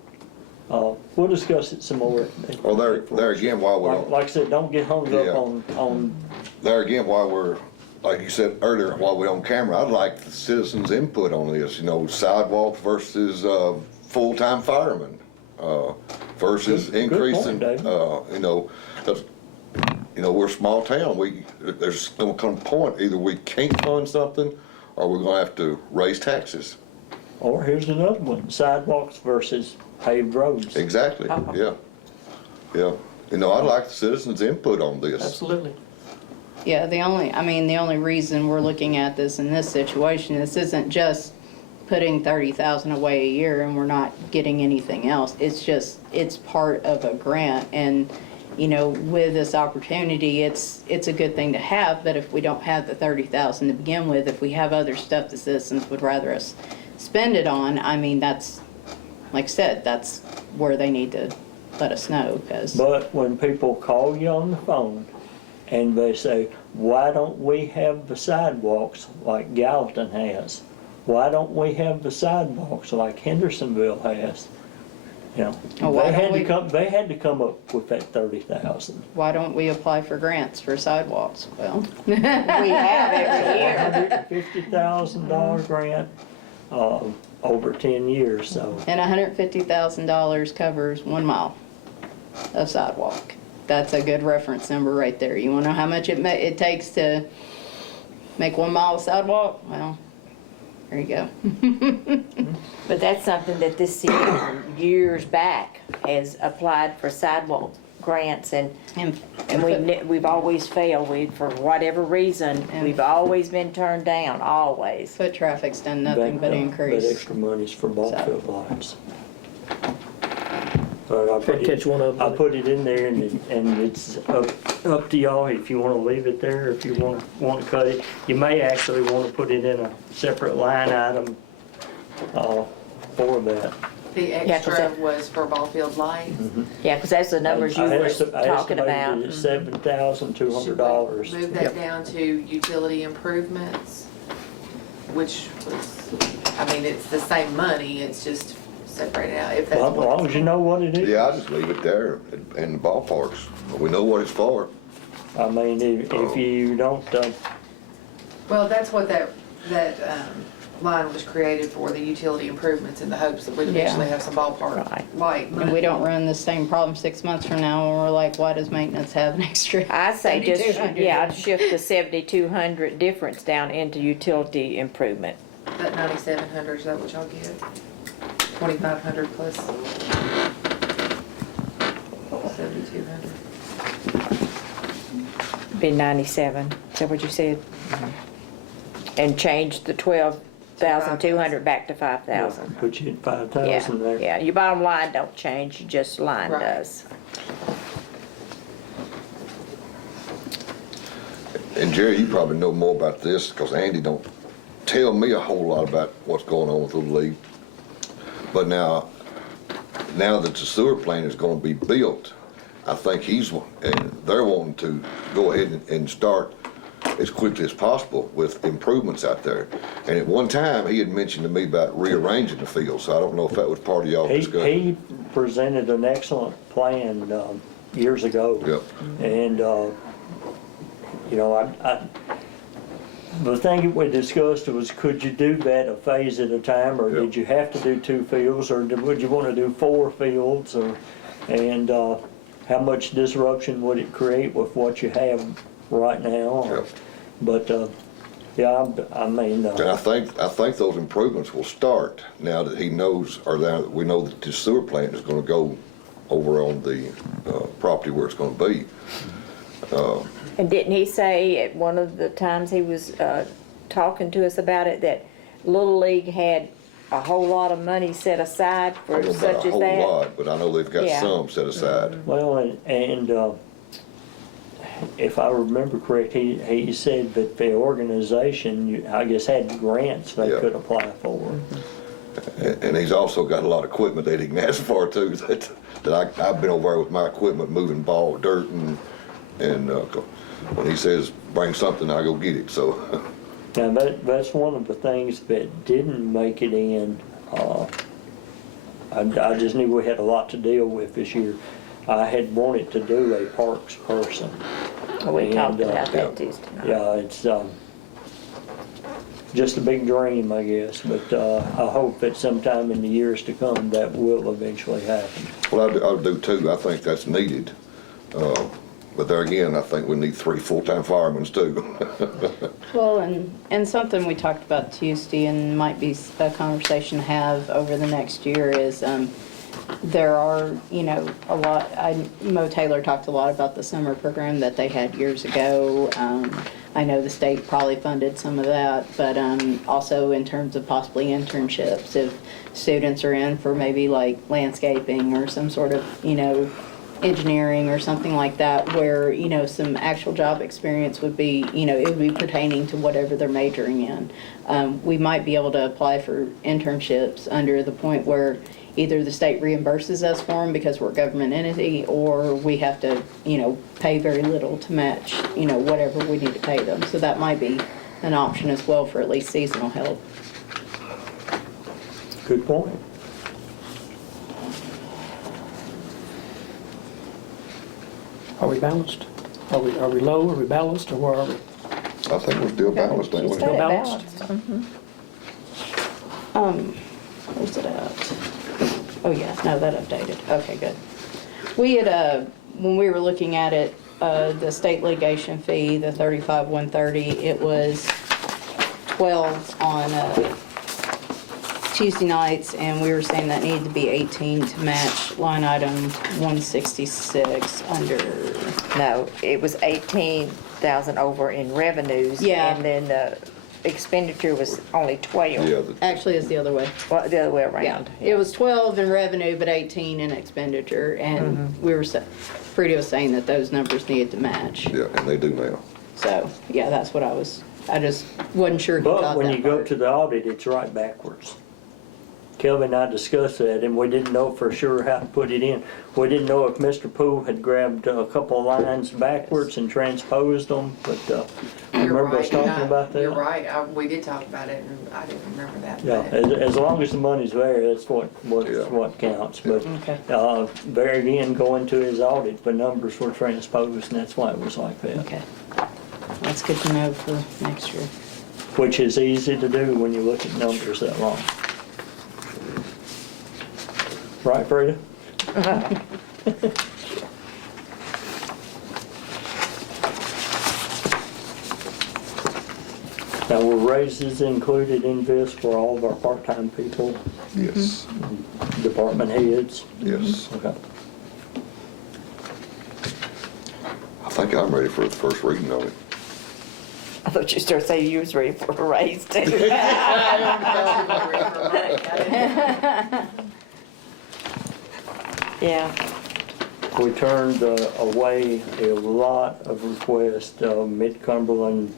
We'll discuss it some more. Well, there again, while we're Like I said, don't get hung up Yeah. on. there again, while we're, like you said earlier, while we're on camera, I'd like the citizens' input on this. You know, sidewalks versus full-time firemen versus Good increasing. point, David. You know, 'cause, you know, we're a small town. There's gonna come a point, either we can't fund something or we're gonna have to raise taxes. Or here's another one, sidewalks versus paved roads. Exactly, yeah. Yeah. You know, I'd like the citizens' input on this. Absolutely. Yeah, the only reason we're looking at this in this situation, this isn't just putting 30,000 away a year and we're not getting anything else. It's just, it's part of a grant, and, you know, with this opportunity, it's a good thing to have, but if we don't have the 30,000 to begin with, if we have other stuff the citizens would rather us spend it on, I mean, that's, like I said, that's where they need to let us know, because. But when people call you on the phone and they say, why don't we have the sidewalks like Gallatin has? Why don't we have the sidewalks like Hendersonville has? You know, Oh, why don't we- they had to come up with that 30,000. Why don't we apply for grants for sidewalks? Well, We have every year. $150,000 grant over 10 years, so. And $150,000 covers 1 mile of sidewalk. That's a good reference number right there. You wanna know how much it takes to make 1 mile of sidewalk? Well, there you go. But that's something that this city years back has applied for sidewalk grants and we've always failed. For whatever reason, we've always been turned down, always. Foot traffic's done nothing but But increase. extra money's for ball field lights. But I put Catch one of them. I put it in there and it's up to y'all if you wanna leave it there, if you wanna cut it. You may actually wanna put it in a separate line item, for that. The 'cause extra that- was for ball field lights. Yeah, because that's the numbers you I were estimated talking about. it at $7,200. Move that down to utility improvements, which was, I mean, it's the same money, it's just separated out, if that's Well, as what. long as you know what it is. Yeah, I just leave it there in the ballparks. We know what it's for. I mean, if you don't, Well, that's what that line was created for, the utility improvements, in the hopes that we'd Yeah. eventually have some ballpark Right. light money. And we don't run the same problem 6 months from now when we're like, why does maintenance have an extra? I say just, 7,200? yeah, I'd shift the 7,200 difference down into utility improvement. That 9,700, is that what y'all get? 2,500 plus 7,200. Be 97, is that what you said? And change the 12,200 back to 5,000. put you at Yeah, 5,000 there. yeah, your bottom line don't change, just line Right. does. And Jerry, you probably know more about this because Andy don't tell me a whole lot about what's going on with the league. But now that the sewer plant is going to be built, I think and they're wanting to go ahead and start as quickly as possible with improvements out there. And at one time, he had mentioned to me about rearranging the field, so I don't know if that was part of y'all's discussion. He presented an excellent plan years ago. Yep. And, you know, the thing that we discussed was, could you do that a phase at a time, or Yep. did you have to do 2 fields, or would you want to do 4 fields, and how much disruption would it create with what you have right now? Yep. But, yeah, I mean, And I think those improvements will start now that he knows, or now that we know that the sewer plant is gonna go over on the property where it's gonna be. And didn't he say at one of the times he was talking to us about it, that Little League had a whole lot of money set aside I for don't know such about a as whole that? lot, but I know they've got Yeah. some set aside. well, and if I remember correct, he said that the organization, I guess, had grants they Yeah. could apply for. And he's also got a lot of equipment that he can ask for too, that I've been over there with my equipment moving dirt and when he says, bring something, I go get it, so. Now, that's one of the things that didn't make it in. I just knew we had a lot to deal with this year. I had wanted to do a parks person. We talked And, about that Tuesday night. Yeah, it's just a big dream, I guess, but I hope that sometime in the years to come, that will eventually happen. Well, I do too, I think that's needed. But there again, I think we need 3 full-time firemen too. Well, and something we talked about Tuesday and might be a conversation to have over the next year is, there are, you know, a lot, Mo Taylor talked a lot about the summer program that they had years ago. I know the state probably funded some of that, but also in terms of possibly internships, if students are in for maybe like landscaping or some sort of, you know, engineering or something like that, where, you know, some actual job experience would be, you know, it would be pertaining to whatever they're majoring in. We might be able to apply for internships under the point where either the state reimburses us for them because we're a government entity, or we have to, you know, pay very little to match, you know, whatever we need to pay them. So that might be an option as well for at least seasonal help. Good point. Are we balanced? Are we low, are we balanced, or where are we? I think we're still balanced, ain't we? Stay balanced? balanced. Where's it at? Oh, yeah, no, that updated. Okay, good. We had, when we were looking at it, the state litigation fee, the 35,130, it was 12 on Tuesday nights, and we were saying that needed to be 18 to match line item 166 under, No, it was 18,000 over in revenues. Yeah. And then the expenditure was only 12. Yeah, actually, it's the other way. Well, the other way Yeah, around. it was 12 in revenue, but 18 in expenditure, and we were, Freddie was saying that those numbers needed to match. yeah, and they do now. So, yeah, that's what I just wasn't sure he But thought when that you go part. to the audit, it's right backwards. Kelvin and I discussed that, and we didn't know for sure how to put it in. We didn't know if Mr. Poole had grabbed a couple of lines backwards and transposed them, but I You're remember us right. talking No, about that. You're right, we did talk about it, and I didn't remember that. Yeah, but- as long as the money's there, that's what Yeah. counts. But Okay. there again, going to his audit, the numbers were transposed, and that's why it was like that. Okay. That's good to know for next year. Which is easy to do when you look at numbers that long. Right, Freda? Now, were raises included in this for all of our part-time people, Yes, department heads? yes. Okay. I think I'm ready for the first reading on it. I thought you started saying you was ready for a raise too. Yeah. We turned away a lot of requests. Mid-Cumberland,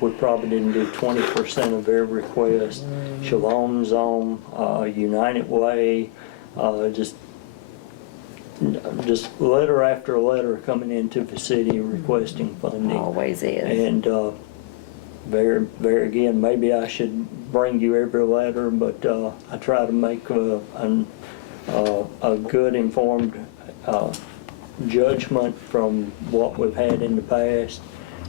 we probably didn't do 20% of their requests. Shalom Zone, United Way, just letter after letter coming into the city requesting funding. Always is. And there again, maybe I should bring you every letter, but I try to make a good informed judgment from what we've had in the past.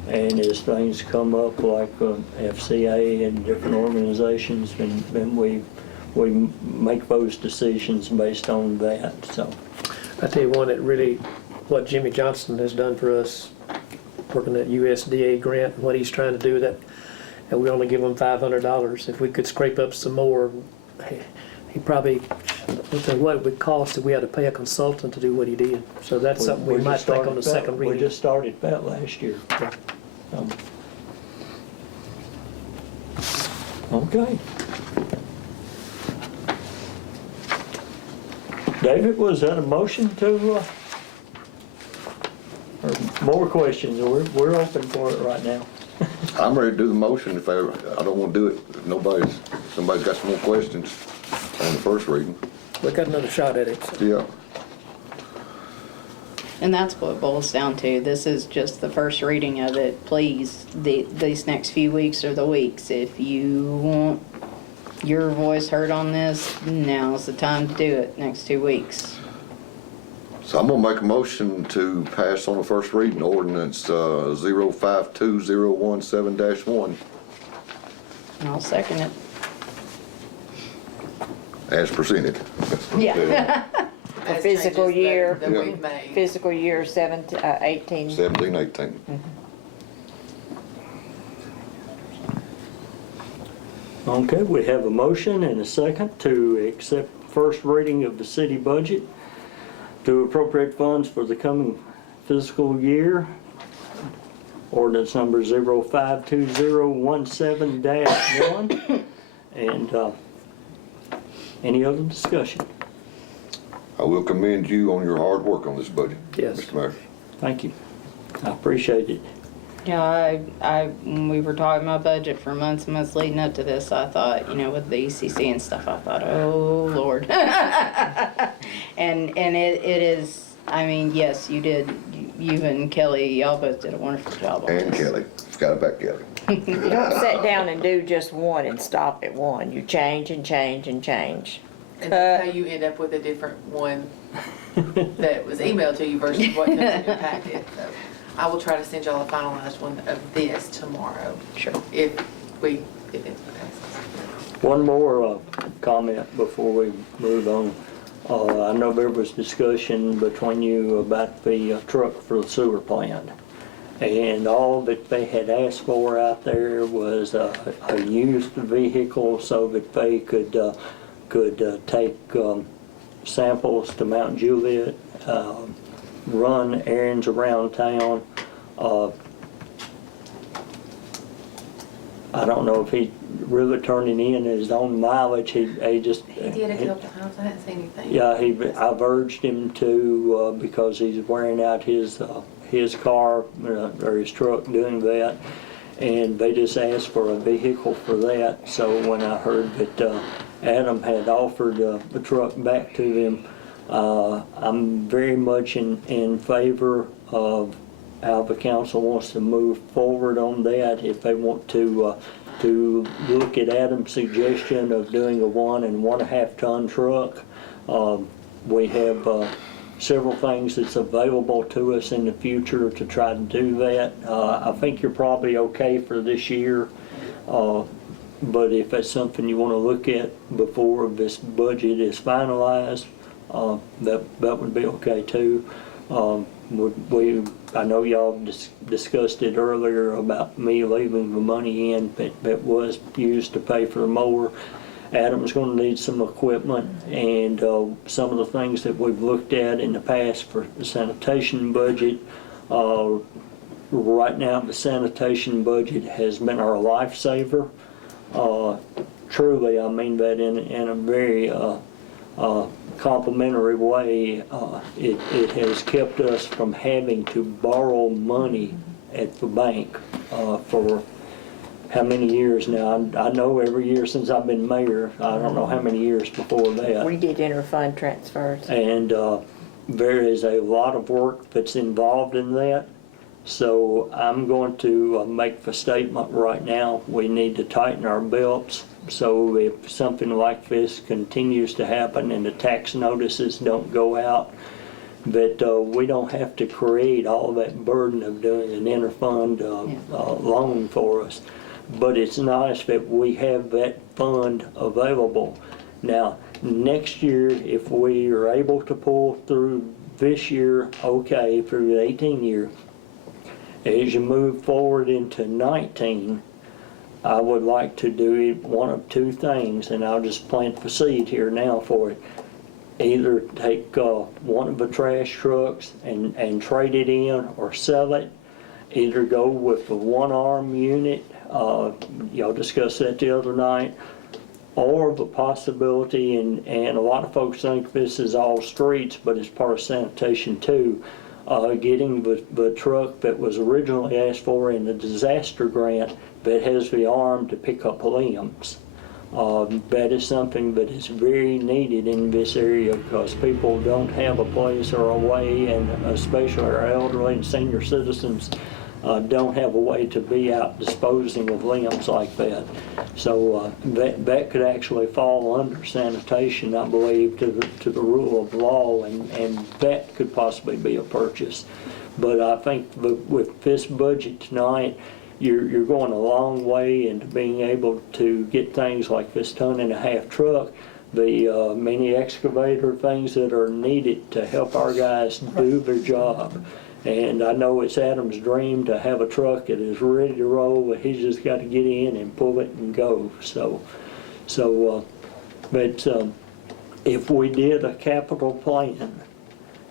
And as things come up like FCA and different organizations, then we make those decisions based on that, so. I tell you one that really, what Jimmy Johnson has done for us, working that USDA grant, and what he's trying to do with that, and we only give him $500. If we could scrape up some more, he probably, what it would cost if we had to pay a consultant to do what he did. So that's something we might just think on started the second that- reading. We just started that last year. Okay. David, was that a motion to, or more questions? We're open for it right now. I'm ready to do the motion if I don't want to do it. If somebody's got some more questions on the first reading. We got another shot at it. So. Yeah. And that's what it boils down to. This is just the first reading of it. Please, these next few weeks are the weeks. If you want your voice heard on this, now's the time to do it, next 2 weeks. So I'm gonna make a motion to pass on the first reading ordinance 052017-1 And I'll second it. as presented. Yeah. For As physical changes year. that Yeah. we've made. Fiscal year 18. 17-18. Okay, we have a motion and a second to accept first reading of the city budget to appropriate funds for the coming fiscal year. Ordinance number 052017-1. And any other discussion? I will commend you on your hard work on this budget, Yes. Mr. Mayor. Thank you. I appreciate it. Yeah, when we were talking about budget for months and months leading up to this, I thought, with the ECC and stuff, I thought, oh, Lord. And it is, yes, you did, you and Kelly, y'all both did a wonderful job on this. And Kelly. Forgot about Kelly. You don't sit down and do just one and stop at one. You change and change and change. And that's how you end up with a different one that was emailed to you versus what comes in your packet. So I will try to send y'all a finalized one of this tomorrow. Sure. If it passes. One more comment before we move on. I know there was discussion between you about the truck for the sewer plant. And all that they had asked for out there was a used vehicle so that they could take samples to Mount Juliet, run errands around town. I don't know if he really turned it in his own mileage. He just. He did a couple times, I didn't see anything. Yeah, I've urged him to because he's wearing out his car or his truck doing that, and they just asked for a vehicle for that. So when I heard that Adam had offered the truck back to them, I'm very much in favor of how the council wants to move forward on that. If they want to look at Adam's suggestion of doing a 1 1.5 ton truck, we have several things that's available to us in the future to try to do that. I think you're probably okay for this year, but if that's something you want to look at before this budget is finalized, that would be okay too. I know y'all discussed it earlier about me leaving the money in that was used to pay for the mower. Adam's going to need some equipment, and some of the things that we've looked at in the past for the sanitation budget. Right now, the sanitation budget has been our lifesaver. Truly, I mean that in a very complimentary way. It has kept us from having to borrow money at the bank for how many years now? I know every year since I've been mayor. I don't know how many years before that. We did interfund transfers. And there is a lot of work that's involved in that. So I'm going to make the statement right now, we need to tighten our belts. So if something like this continues to happen and the tax notices don't go out, that we don't have to create all that burden of doing an interfund loan for us. But it's nice that we have that fund available. Now, next year, if we are able to pull through this year, okay, through the 18 year, as you move forward into 19, I would like to do one of two things, and I'll just plant the seed here now for it. Either take one of the trash trucks and trade it in or sell it. Either go with the one-arm unit, y'all discussed that the other night, or the possibility, and a lot of folks think this is all streets, but it's part of sanitation too, getting the truck that was originally asked for in the disaster grant that has the arm to pick up limbs. That is something that is very needed in this area because people don't have a place or a way, and especially our elderly and senior citizens don't have a way to be out disposing of limbs like that. So that could actually fall under sanitation, I believe, to the rule of law, and that could possibly be a purchase. But I think with this budget tonight, you're going a long way into being able to get things like this 1.5 ton truck, the mini excavator, things that are needed to help our guys do their job. And I know it's Adam's dream to have a truck that is ready to roll, but he's just got to get in and pull it and go. But if we did a capital plan,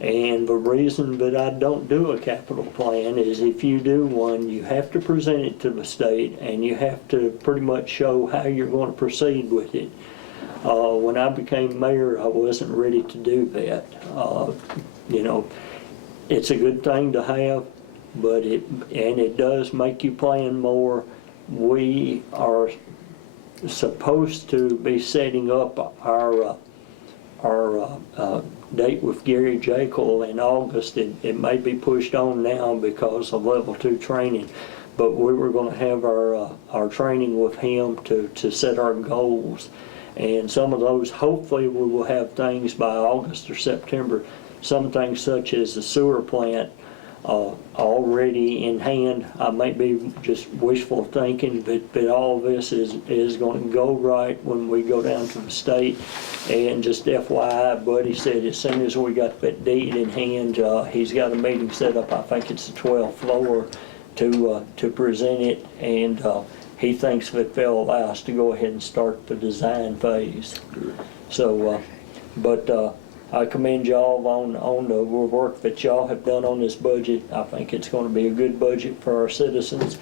and the reason that I don't do a capital plan is if you do one, you have to present it to the state and you have to pretty much show how you're going to proceed with it. When I became mayor, I wasn't ready to do that. You know, it's a good thing to have, but it does make you plan more. We are supposed to be setting up our date with Gary Jekyll in August. It may be pushed on now because of level 2 training, but we were going to have our training with him to set our goals, and some of those hopefully we will have things by August or September. Some things such as the sewer plant, already in hand. I may be just wishful thinking, but all of this is going to go right when we go down to the state. And just FYI, Buddy said as soon as we got that deed in hand, he's got a meeting set up, I think it's the 12th floor, to present it, and he thinks that they'll allow us to go ahead and start the design phase. So, I commend y'all on the work that y'all have done on this budget. I think it's going to be a good budget for our citizens.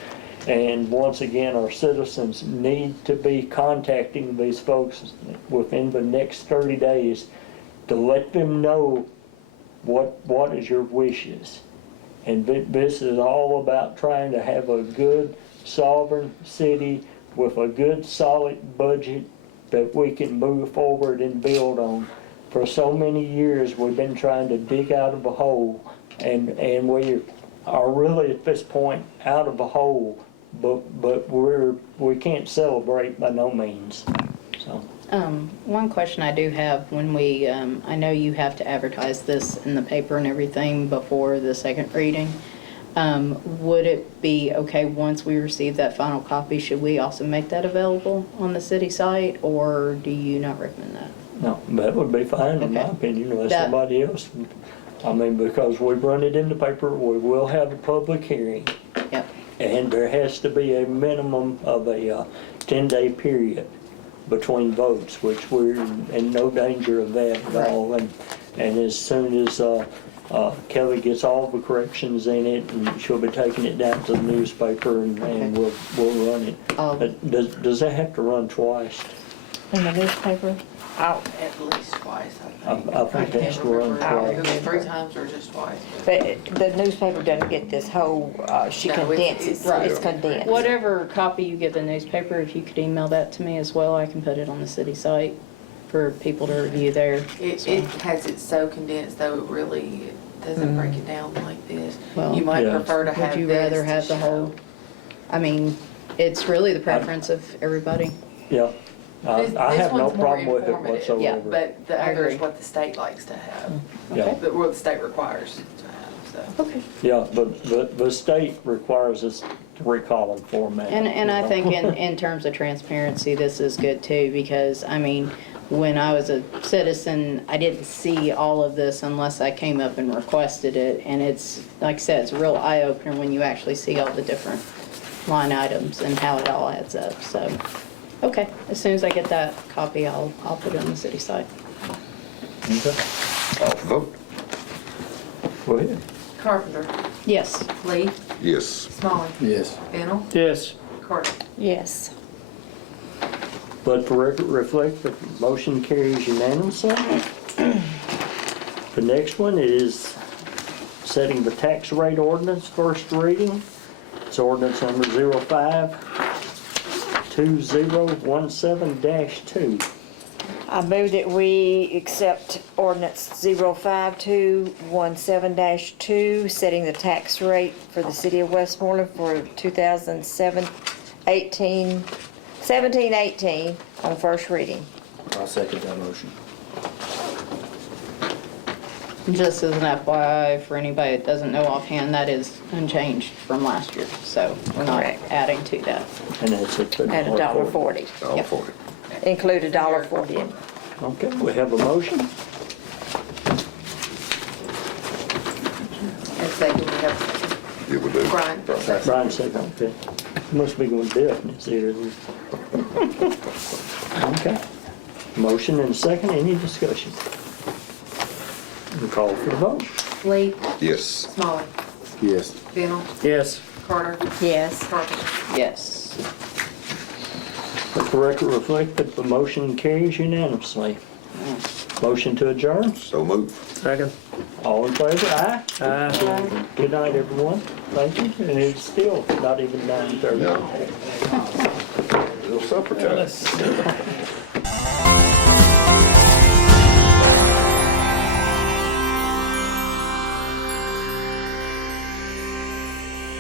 And once again, our citizens need to be contacting these folks within the next 30 days to let them know what is your wishes. And this is all about trying to have a good sovereign city with a good solid budget that we can move forward and build on. For so many years, we've been trying to dig out of a hole, and we are really at this point out of a hole, but we can't celebrate by no means. So. One question I do have, when we, I know you have to advertise this in the paper and everything before the second reading. Would it be okay once we receive that final copy, should we also make that available on the city site, or do you not recommend that? No, that would be fine in my opinion, unless somebody else, I mean, because we've run it in the paper, we will have a public hearing. Yep. And there has to be a minimum of a 10-day period between votes, which we're in no danger of that at all. And as soon as Kelly gets all the corrections in it, and she'll be taking it down to the newspaper, and we'll run it. But does that have to run twice? In the newspaper? Out at least twice, I think. I think it has to run twice. It was 3 times or just twice. But the newspaper doesn't get this whole, she No, condenses, Right. it's condensed. Whatever copy you give the newspaper, if you could email that to me as well, I can put it on the city site for people to review there. It has it so condensed, though, it really doesn't break it down like this. Well, You might Yeah. prefer to have Would you this rather to have the show. whole, I mean, it's really the preference of everybody. Yeah, This I have no one's more problem with it informative, whatsoever. But the I other is agree. what the state likes to have, Yeah. what the state requires to have, so. Okay. Yeah, but the state requires us to recall and format. And I think in terms of transparency, this is good too, because, I mean, when I was a citizen, I didn't see all of this unless I came up and requested it. And it's, like I said, it's a real eye-opener when you actually see all the different line items and how it all adds up, so. Okay, as soon as I get that copy, I'll put it on the city site. Okay. Call for vote? Go ahead. Carpenter, Yes. Lee, Yes. Smalley, Yes. Bennell, Yes. Carter. Yes. Let the record reflect that the motion carries unanimously. The next one is setting the tax rate ordinance, first reading. It's ordinance number 05-2017-2. I move that we accept ordinance 05217-2, setting the tax rate for the city of Westmoreland for 17-18 on first reading. I'll second that motion. Just as an FYI, for anybody that doesn't know offhand, that is unchanged from last year, so we're not Correct. adding to that. And that's at At $1.40. $1.40. Include $1.40 in. Okay, we have a motion. And second, we have Yeah, we do. Brian. Brian said, okay. Must be going deafness here. Okay. Motion and second, any discussion? We call for the vote. Lee, Yes. Smalley, Yes. Bennell, Yes. Carter, Yes. Carpenter. Yes. Let the record reflect that the motion carries unanimously. Motion to adjourn. So move. Second. All in favor? Aye. Aye. Good night, everyone. Thank you. And it's still not even 9:30. No. Little supper time.